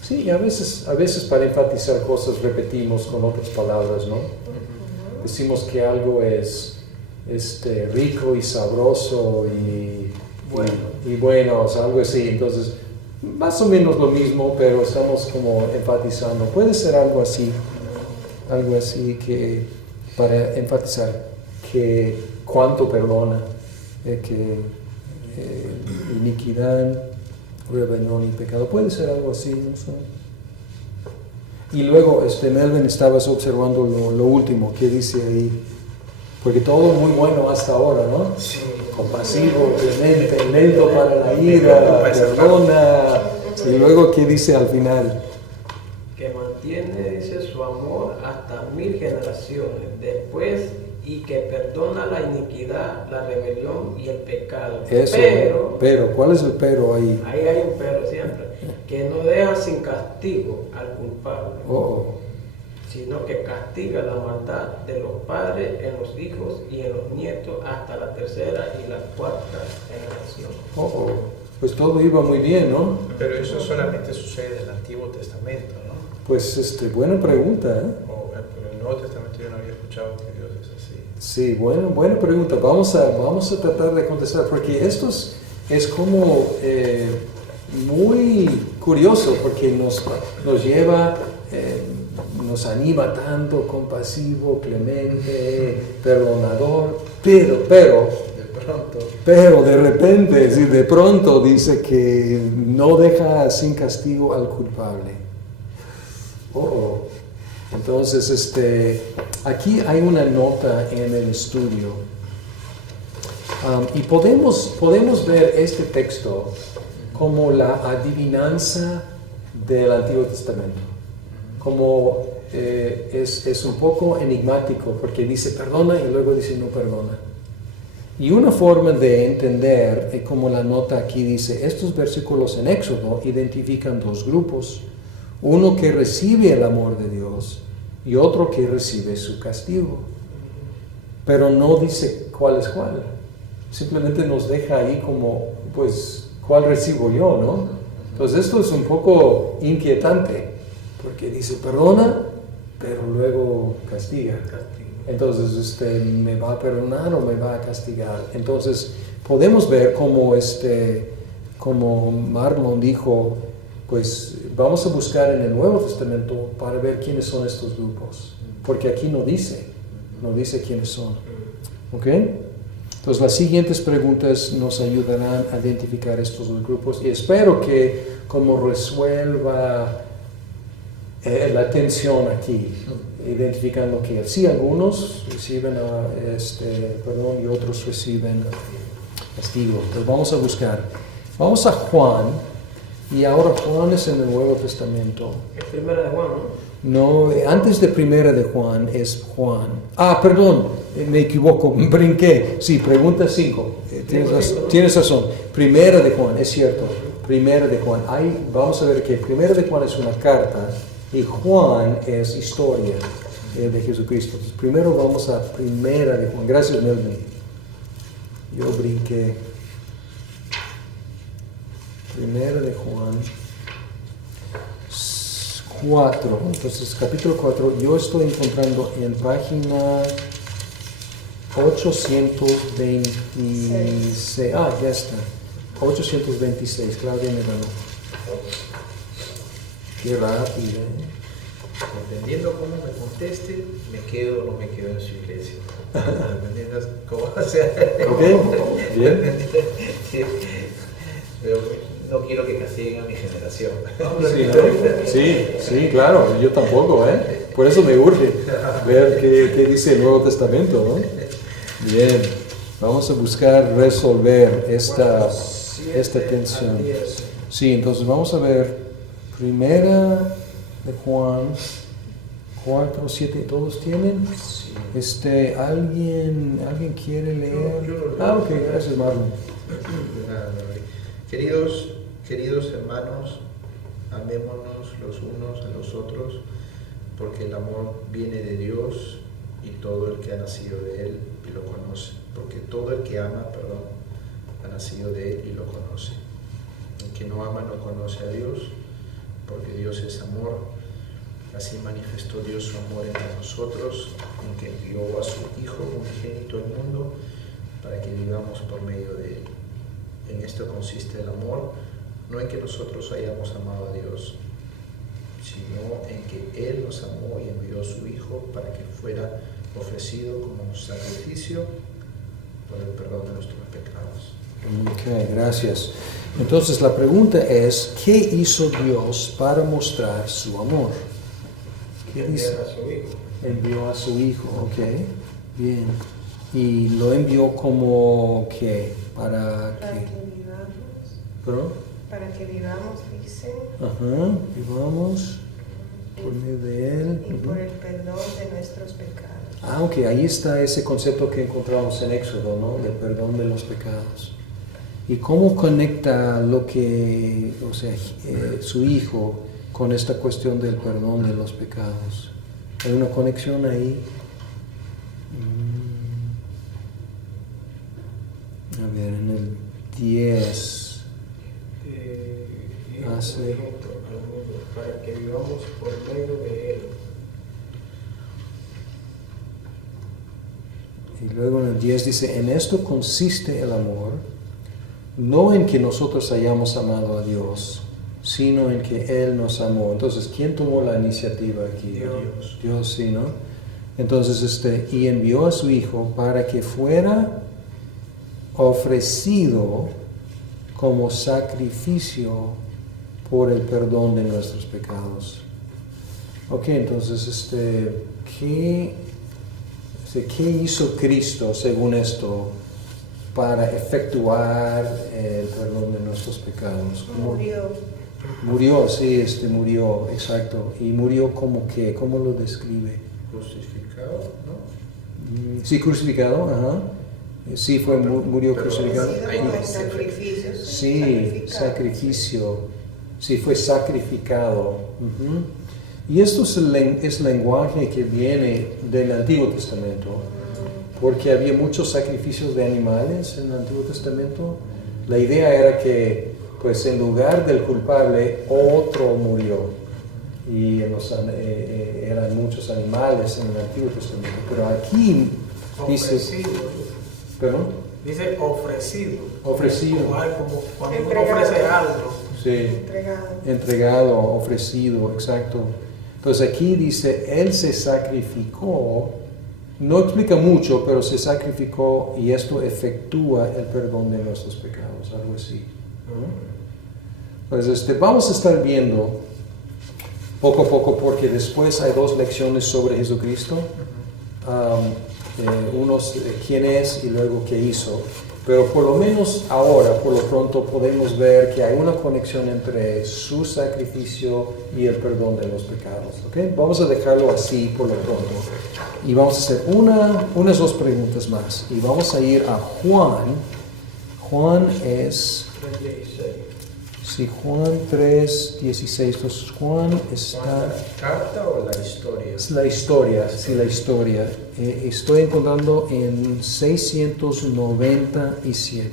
Sí, a veces para enfatizar cosas repetimos con otras palabras, ¿no? Decimos que algo es rico y sabroso y bueno, o sea, algo así. Entonces, más o menos lo mismo, pero estamos como enfatizando. Puede ser algo así que para enfatizar que cuánto perdona, que iniquidad, rebelión y pecado. Puede ser algo así, no sé. Y luego, Melvin, estabas observando lo último, ¿qué dice ahí? Porque todo muy bueno hasta ahora, ¿no? Sí. Compasivo, clemente, lento para la ira, perdona. Y luego, ¿qué dice al final? Que mantiene, dice, su amor hasta 1000 generaciones después, y que perdona la iniquidad, la rebelión y el pecado. Eso, pero, ¿cuál es el pero ahí? Ahí hay un pero siempre. Que no deja sin castigo al culpable, sino que castiga la maldad de los padres en los hijos y en los nietos hasta la tercera y la cuarta generación. Pues todo iba muy bien, ¿no? Pero eso solamente sucede en el Antiguo Testamento, ¿no? Pues buena pregunta, ¿eh? Pero en el Nuevo Testamento yo no había escuchado que Dios es así. Sí, buena pregunta. Vamos a tratar de contestar, porque esto es como muy curioso, porque nos lleva, nos anima tanto, compasivo, clemente, perdonador, pero de repente, sí, de pronto dice que no deja sin castigo al culpable. Entonces, aquí hay una nota en el estudio y podemos ver este texto como la adivinanza del Antiguo Testamento, como es un poco enigmático porque dice perdona y luego dice no perdona. Y una forma de entender, como la nota aquí dice, estos versículos en Éxodo identifican dos grupos, uno que recibe el amor de Dios y otro que recibe su castigo. Pero no dice cuál es cuál. Simplemente nos deja ahí como, pues, ¿cuál recibo yo, no? Entonces esto es un poco inquietante, porque dice perdona, pero luego castiga. Entonces, ¿me va a perdonar o me va a castigar? Entonces, podemos ver como Marlon dijo, pues vamos a buscar en el Nuevo Testamento para ver quiénes son estos grupos, porque aquí no dice quiénes son. ¿Ok? Entonces las siguientes preguntas nos ayudarán a identificar estos dos grupos y espero que como resuelva la tensión aquí, identificando que sí, algunos reciben perdón y otros reciben castigo. Entonces vamos a buscar. Vamos a Juan. Y ahora Juan es en el Nuevo Testamento. Es primera de Juan, ¿no? No, antes de primera de Juan es Juan. Perdón, me equivoco, brinqué. Sí, pregunta 5. Tienes razón. Primera de Juan, es cierto. Primera de Juan. Vamos a ver que primera de Juan es una carta y Juan es historia de Jesucristo. Entonces, primero vamos a primera de Juan. Gracias, Melvin. Yo brinqué. Primera de Juan 4, entonces capítulo 4, yo estoy encontrando en página 826, ya está, 826, Claudia me ganó. Qué rápido, Dependiendo cómo me conteste, me quedo o no me quedo en su iglesia. Dependiendo cómo sea. Ok, bien. Pero no quiero que castiguen a mi generación. Sí, ¿no? Sí, claro, yo tampoco, Por eso me urge ver qué dice el Nuevo Testamento, ¿no? Bien, vamos a buscar resolver esta tensión. Sí, entonces vamos a ver primera de Juan 4, 7, ¿todos tienen? Sí. ¿Alguien quiere leer? Ok, gracias, Marlon. Queridos hermanos, amémonos los unos a los otros, porque el amor viene de Dios y todo el que ha nacido de Él y lo conoce. Porque todo el que ama, ha nacido de Él y lo conoce. El que no ama no conoce a Dios, porque Dios es amor. Así manifestó Dios su amor entre nosotros, en que envió a su Hijo unigénito al mundo, para que vivamos por medio de Él. En esto consiste el amor, no en que nosotros hayamos amado a Dios, sino en que Él nos amó y envió a su Hijo para que fuera ofrecido como un sacrificio por el perdón de nuestros pecados. Ok, gracias. Entonces la pregunta es, ¿qué hizo Dios para mostrar su amor? ¿Qué dice? A su hijo. Envió a su Hijo, ok, bien. ¿Y lo envió como qué? ¿Para Para qué? que vivamos, ¿Perdón? para que vivamos, dice, Ajá, vivamos por medio de Él. y por el perdón de nuestros pecados. Ah, ok, ahí está ese concepto que encontramos en Éxodo, ¿no? Del perdón de los pecados. ¿Y cómo conecta lo que, su Hijo con esta cuestión del perdón de los pecados? ¿Hay una conexión ahí? A ver, en el 10 hace... al mundo, para que vivamos por medio de Él. Y luego en el 10 dice, en esto consiste el amor, no en que nosotros hayamos amado a Dios, sino en que Él nos amó. Entonces, ¿quién tomó la iniciativa aquí? Dios. Dios, sí, ¿no? Entonces, y envió a su Hijo para que fuera ofrecido como sacrificio por el perdón de nuestros pecados. Ok, entonces, ¿qué hizo Cristo según esto para efectuar el perdón de nuestros pecados? Murió, sí, murió, exacto. ¿Y murió como qué? ¿Cómo lo describe? Crucificado, ¿no? Sí, crucificado, ajá. Sí, murió crucificado. Hay un sacrificio. Sí, sacrificio. Sí, fue sacrificado. Ujú. Y esto es lenguaje que viene del Antiguo Testamento, porque había muchos sacrificios de animales en el Antiguo Testamento. La idea era que, pues, en lugar del culpable, otro murió. Y eran muchos animales en el Antiguo Testamento. Pero aquí dice... Ofrecido. ¿Perdón? Dice ofrecido. Ofrecido. Como cuando uno Entregado. ofrece algo. Sí. Entregado, ofrecido, exacto. Entonces aquí dice, Él se sacrificó, no explica mucho, pero se sacrificó y esto efectúa el perdón de nuestros pecados, algo así. Pues vamos a estar viendo poco a poco, porque después hay 2 lecciones sobre Jesucristo. Unos quién es y luego qué hizo. Pero por lo menos ahora, por lo pronto, podemos ver que hay una conexión entre su sacrificio y el perdón de los pecados. ¿Okay? Vamos a dejarlo así por lo pronto. Y vamos a hacer unas 2 preguntas más. Y vamos a ir a Juan. Juan es... Sí, Juan 3:16. Entonces Juan está... ¿La carta o la historia? Es la historia, sí, la historia. Estoy encontrando en 697.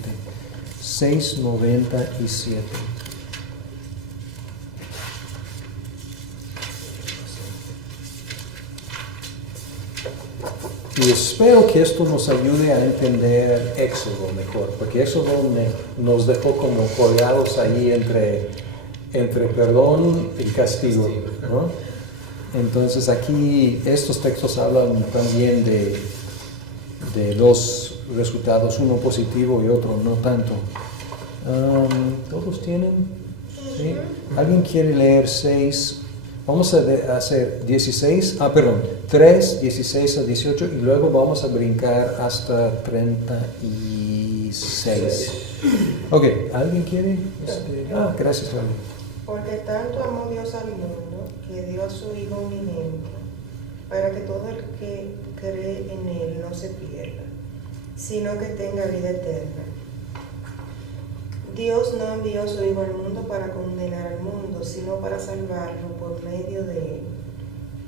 697. Y espero que esto nos ayude a entender Éxodo mejor, porque Éxodo nos dejó como colgados ahí entre perdón y castigo, ¿no? Entonces aquí estos textos hablan también de 2 resultados, uno positivo y otro no tanto. ¿Todos tienen? ¿Sí? ¿Alguien quiere leer 6? Vamos a hacer 3, 16 a 18 y luego vamos a brincar hasta 36. Ok, ¿alguien quiere? Gracias, Gaby. Porque tanto amó Dios al mundo, que dio a su Hijo unigénito, para que todo el que cree en Él no se pierda, sino que tenga vida eterna. Dios no envió a su Hijo al mundo para condenar al mundo, sino para salvarlo por medio de Él.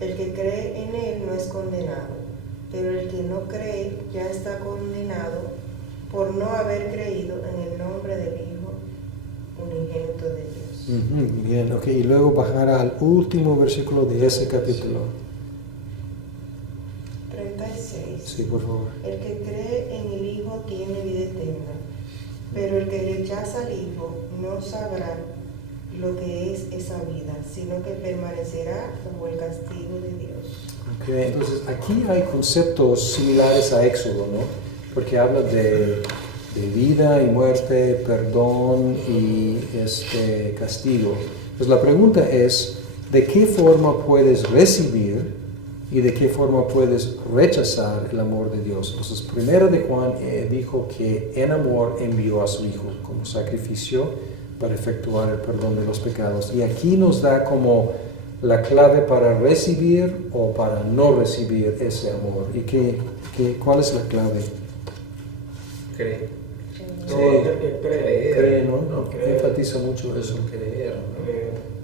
El que cree en él no es condenado, pero el que no cree ya está condenado por no haber creído en el nombre del Hijo unigénito de Dios. Bien, ok, y luego bajar al último versículo de ese capítulo. 36. Sí, por favor. El que cree en el Hijo tiene vida eterna, pero el que rechaza al Hijo no sabrá lo que es esa vida, sino que permanecerá bajo el castigo de Dios. Okay, entonces aquí hay conceptos similares a Éxodo, ¿no? Porque habla de vida y muerte, perdón y castigo. Pues la pregunta es, ¿de qué forma puedes recibir y de qué forma puedes rechazar el amor de Dios? Entonces, primero de Juan dijo que en amor envió a su Hijo como sacrificio para efectuar el perdón de los pecados. Y aquí nos da como la clave para recibir o para no recibir ese amor. ¿Y cuál es la clave? Cree. Sí, Creer. cree, ¿no? No, creer. Enfatiza mucho eso. Creer, ¿no?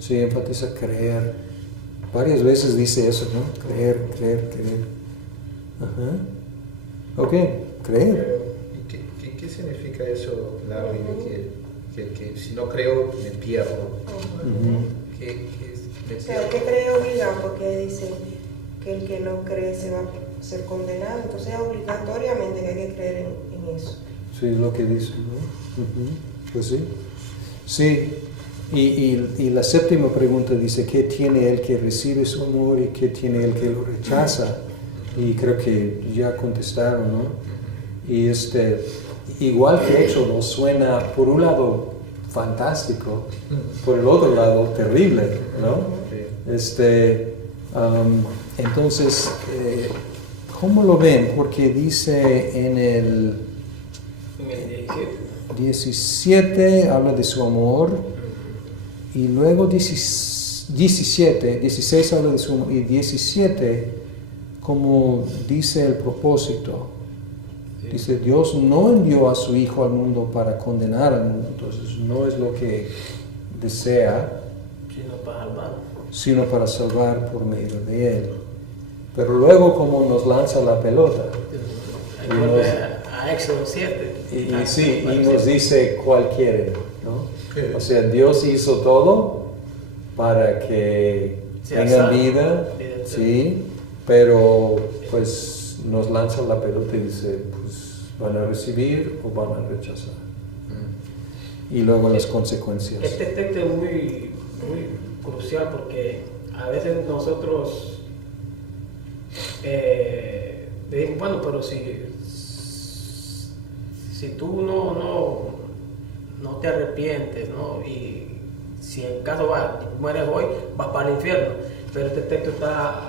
Sí, enfatiza creer. Varias veces dice eso, ¿no? Creer. Ajá. Ok, creer. ¿Y qué significa eso, Larry, de que si no creo me pierdo? Me O sea, el que cree obliga, porque dice que el que no cree se va a ser condenado, entonces obligatoriamente que hay que creer en eso. Sí, es lo que dice, ¿no? Pues sí. Sí, y la séptima pregunta dice, ¿qué tiene el que recibe su amor y qué tiene el que lo rechaza? Y creo que ya contestaron, ¿no? Y igual que Éxodo, suena por un lado fantástico, por el otro lado terrible, ¿no? Entonces, ¿cómo lo ven? Porque dice en el 17 habla de su amor, y luego 16 habla de su amor, y 17 como dice el propósito. Dice, Dios no envió a su Hijo al mundo para condenar al mundo, entonces no es lo que desea, sino para salvar por medio de Él. Pero luego como nos lanza la pelota. A Éxodo 7. Y nos dice cuál quiere, ¿no? O sea, Dios hizo todo para que tengan vida, sí, pero pues nos lanza la pelota y dice, pues van a recibir o van a rechazar. Y luego las consecuencias. Este texto es muy crucial porque a veces nosotros decimos, bueno, pero si tú no te arrepientes, ¿no? Y si en caso mueres hoy, vas para el infierno. Pero este texto está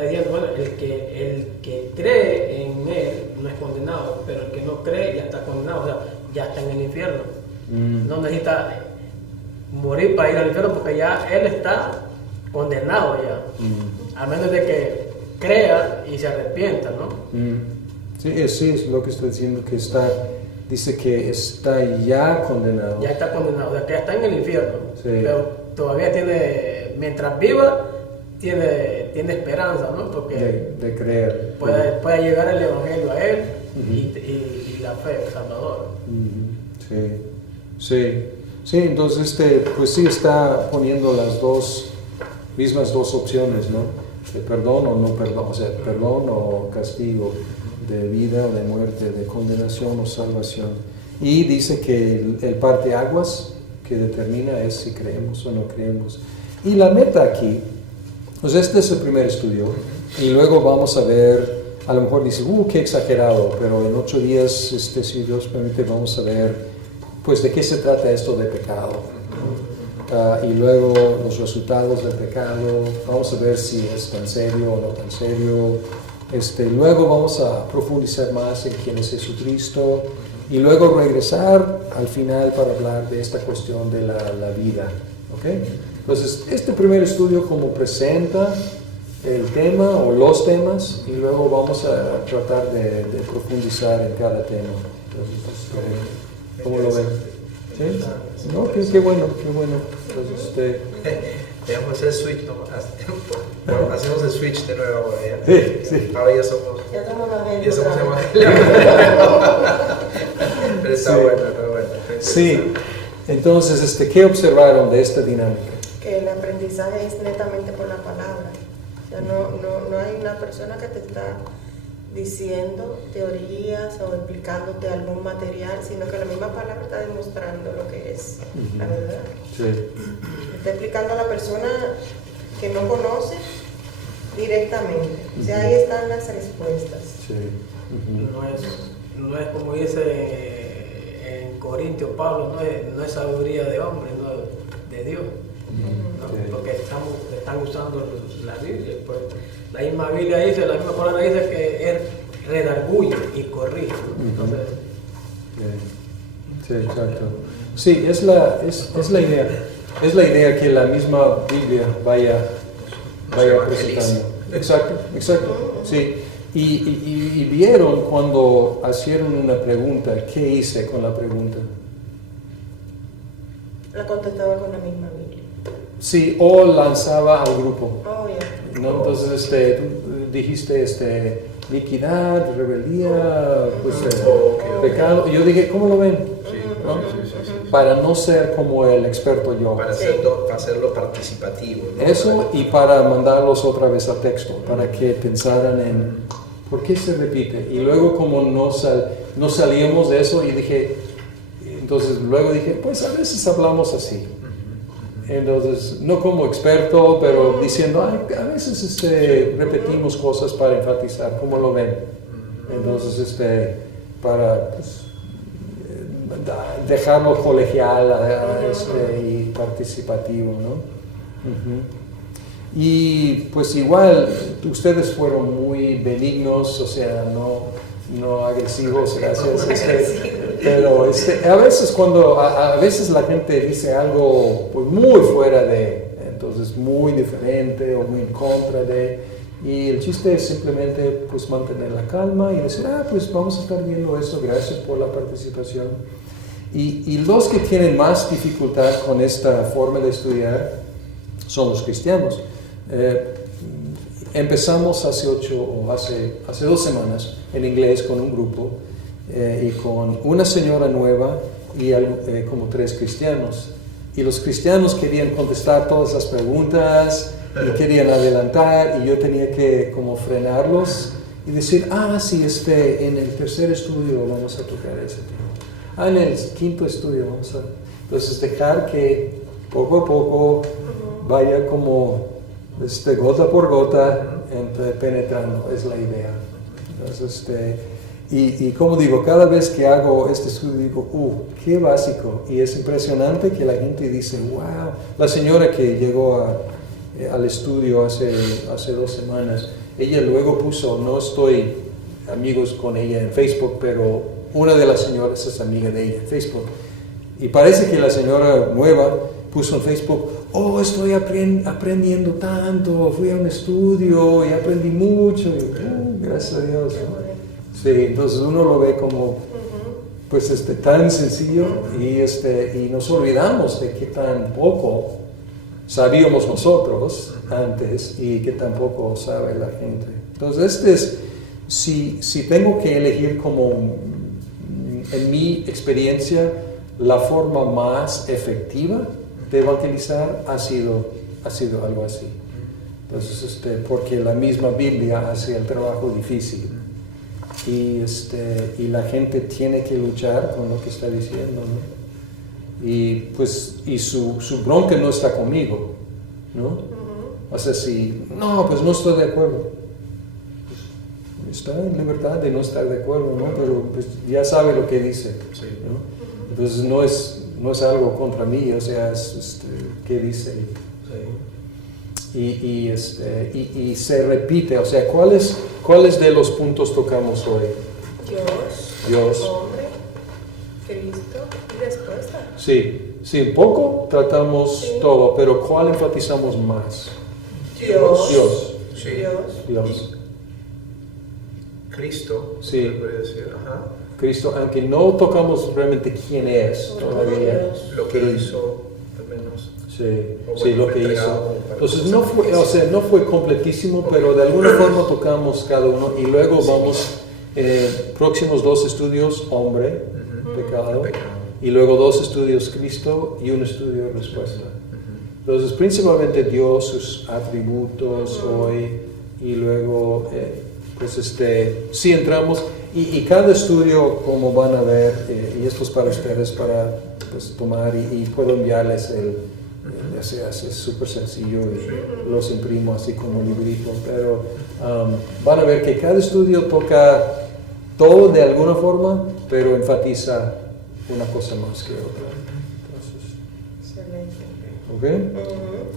diciendo, bueno, el que cree en Él no es condenado, pero el que no cree ya está condenado, o sea, ya está en el infierno. No necesita morir para ir al infierno porque ya Él está condenado ya. A menos de que crea y se arrepienta, ¿no? Sí, es lo que está diciendo, que dice que está ya condenado. Ya está condenado, o sea, que ya está en el infierno. Sí. Pero todavía mientras viva, tiene esperanza, ¿no? Porque de creer. puede llegar el Evangelio a él y la fe del Salvador. Sí, entonces pues sí está poniendo las mismas dos opciones, ¿no? De perdón o no perdón, o sea, perdón o castigo, de vida o de muerte, de condenación o salvación. Y dice que el parteaguas que determina es si creemos o no creemos. Y la meta aquí, pues este es el primer estudio, y luego vamos a ver, a lo mejor dice, qué exagerado, pero en 8 días, si Dios permite, vamos a ver, pues de qué se trata esto de pecado, ¿no? Y luego los resultados del pecado, vamos a ver si es tan serio o no tan serio. Luego vamos a profundizar más en quién es Jesucristo, y luego regresar al final para hablar de esta cuestión de la vida, ¿ok? Entonces, este primer estudio como presenta el tema o los temas, y luego vamos a tratar de profundizar en cada tema. Entonces, ¿cómo lo ven? ¿Sí? No, qué bueno. Entonces, Dejamos hacer el switch, ¿no? Bueno, hacemos el switch de nuevo ahora. ¿Ya? Sí. Ahora ya somos evangélicos. Pero está Sí. bueno, está bueno. Sí. Entonces, ¿qué observaron de esta dinámica? Que el aprendizaje es netamente por la palabra. O sea, no hay una persona que te está diciendo teorías o explicándote algún material, sino que la misma palabra está demostrando lo que es la verdad. Sí. Está explicando a la persona que no conoce directamente. O sea, ahí están las respuestas. Sí. No es como dice en Corintios Pablo, no es sabiduría de hombre, no de Dios. ¿No? Sí. Porque están usando la Biblia. Pues, la misma Biblia dice, la misma palabra dice que él redarguye y corrige. ¿No? Entonces, Sí, exacto. Sí, es la idea. Es la idea que la misma Biblia vaya presentando. Exacto. Sí. Y vieron cuando hicieron una pregunta, ¿qué hice con la pregunta? La contestaba con la misma Biblia. Sí, o lanzaba al grupo. Oh, ya. ¿No? Entonces, tú dijiste iniquidad, rebeldía, pues, pecado. Y yo dije, ¿cómo lo ven? Sí, ¿No? sí. Para no ser como el experto yo. Para hacerlo participativo, ¿no? Eso, y para mandarlos otra vez a texto, para que pensaran en por qué se repite. Y luego como no salíamos de eso, y luego dije, pues a veces hablamos así. Entonces, no como experto, pero diciendo, a veces repetimos cosas para enfatizar, ¿cómo lo ven? Entonces, para dejarlo colegial y participativo, ¿no? Y pues igual, ustedes fueron muy benignos, o sea, no agresivos, gracias. Pero a veces la gente dice algo pues muy fuera entonces muy diferente o muy en contra de, y el chiste es simplemente pues mantener la calma y decir, pues vamos a estar viendo eso, gracias por la participación. Y los que tienen más dificultad con esta forma de estudiar son los cristianos. Empezamos hace 2 semanas en inglés con un grupo y con una señora nueva y como 3 cristianos. Y los cristianos querían contestar todas las preguntas y querían adelantar, y yo tenía que como frenarlos y decir, sí, en el tercer estudio vamos a tocar ese tema. En el quinto estudio vamos a... Entonces dejar que poco a poco vaya como gota por gota penetrando, es la idea. Entonces, y como digo, cada vez que hago este estudio digo, qué básico, y es impresionante que la gente dice, wow. La señora que llegó al estudio hace 2 semanas, ella luego puso, no estoy amigos con ella en Facebook, pero una de las señoras es amiga de ella en Facebook, y parece que la señora nueva puso en Facebook, estoy aprendiendo tanto, fui a un estudio y aprendí mucho, y, gracias a Dios, ¿no? Sí, entonces uno lo ve como pues tan sencillo, y nos olvidamos de qué tan poco sabíamos nosotros antes y qué tan poco sabe la gente. Entonces si tengo que elegir como en mi experiencia la forma más efectiva de evangelizar ha sido algo así. Entonces porque la misma Biblia hace el trabajo difícil. Y la gente tiene que luchar con lo que está diciendo, ¿no? Y su bronca no está conmigo, ¿no? O sea, pues no estoy de acuerdo. Pues, está en libertad de no estar de acuerdo, ¿no? Pero pues ya sabe lo que dice, ¿no? Entonces no es algo contra mí, o sea, es qué dice. Y se repite, o sea, ¿cuáles de los puntos tocamos hoy? Dios, hombre, Cristo y respuesta. Sí, un poco tratamos todo, pero ¿cuál enfatizamos más? Dios. Cristo. Sí. Podría decir, Cristo, aunque no tocamos realmente quién es todavía. Lo que hizo, al menos. Sí, lo que hizo. Entonces no fue completísimo, pero de alguna forma tocamos cada uno y luego vamos, próximos 2 estudios, hombre, pecado, y luego 2 estudios, Cristo, y un estudio, respuesta. Entonces principalmente Dios, sus atributos hoy, y luego pues sí entramos, y cada estudio, como van a ver, y esto es para ustedes, para pues, tomar, y puedo enviarles es súper sencillo y los imprimo así como librito, pero van a ver que cada estudio toca todo de alguna forma, pero enfatiza una cosa más que otra. Entonces, ¿ok?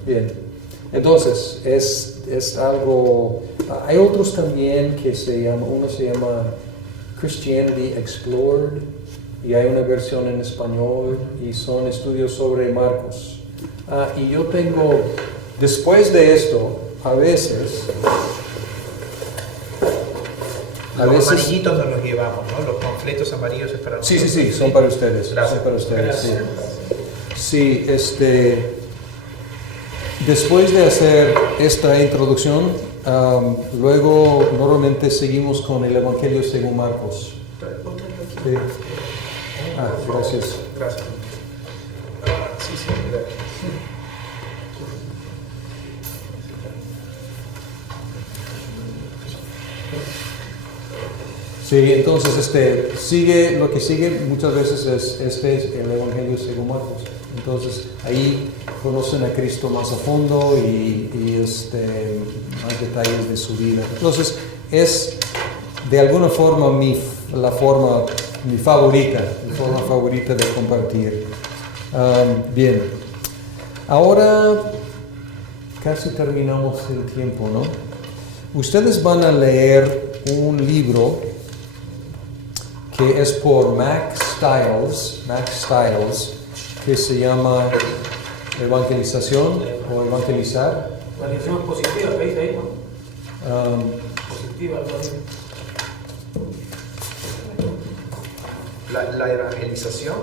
Bien. Entonces, es algo, hay otros también que uno se llama Christianity Explored, y hay una versión en español, y son estudios sobre Marcos. Y yo tengo, después de esto, a veces... Los amarillitos nos los llevamos, ¿no? Los panfletos amarillos es para nosotros. Sí, son para ustedes. Gracias. Son para ustedes, sí. Después de hacer esta introducción, luego normalmente seguimos con el Evangelio según Marcos. Sí. Gracias. Gracias. Sí, gracias. Sí, entonces lo que sigue muchas veces es el Evangelio según Marcos. Entonces ahí conocen a Cristo más a fondo y más detalles de su vida. Entonces es de alguna forma mi forma favorita de compartir. Bien, ahora casi terminamos el tiempo, ¿no? Ustedes van a leer un libro que es por Max Stiles, que se llama Evangelización o Evangelizar. Evangelización positiva, ¿qué dice ahí, no? Positiva, algo así. La evangelización.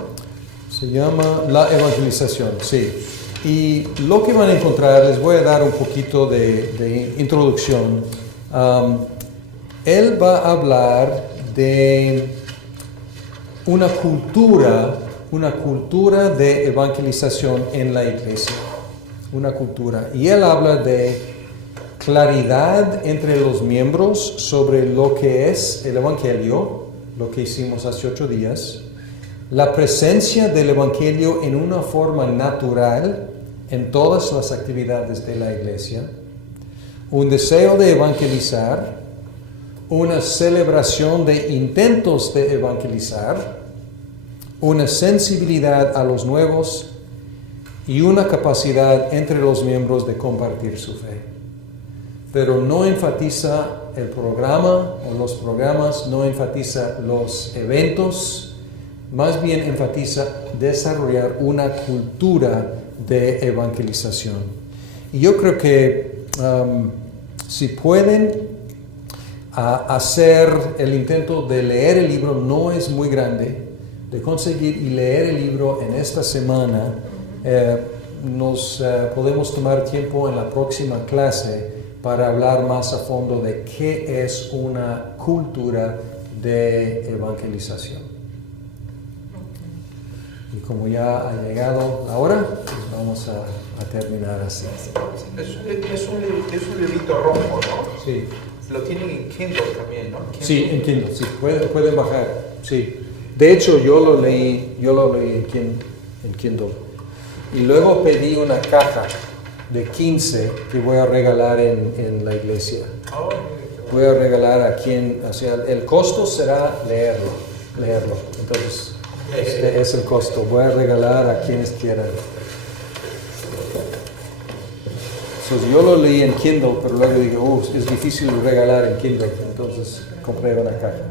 Se llama La Evangelización, sí. Y lo que van a encontrar, les voy a dar un poquito de introducción. Él va a hablar de una cultura de evangelización en la iglesia. Una cultura. Y él habla de claridad entre los miembros sobre lo que es el Evangelio, lo que hicimos hace 8 días, la presencia del Evangelio en una forma natural en todas las actividades de la iglesia, un deseo de evangelizar, una celebración de intentos de evangelizar, una sensibilidad a los nuevos y una capacidad entre los miembros de compartir su fe. Pero no enfatiza el programa o los programas, no enfatiza los eventos, más bien enfatiza desarrollar una cultura de evangelización. Y yo creo que si pueden hacer el intento de leer el libro, no es muy grande, de conseguir y leer el libro en esta semana, nos podemos tomar tiempo en la próxima clase para hablar más a fondo de qué es una cultura de evangelización. Y como ya ha llegado la hora, pues vamos a terminar así. Es un librito rojo, ¿no? Sí. Lo tienen en Kindle también, ¿no? Kindle. Sí, en Kindle, sí, pueden bajar, sí. De hecho, yo lo leí en Kindle. Y luego pedí una caja de 15 que voy a regalar en la iglesia. Voy a regalar a quien, o sea, el costo será leerlo. Entonces, este es el costo. Voy a regalar a quienes quieran. Entonces, yo lo leí en Kindle, pero luego digo, es difícil regalar en Kindle. Entonces, compré una caja.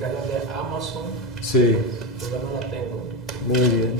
La de Amazon. Sí. Yo no la tengo. Muy bien.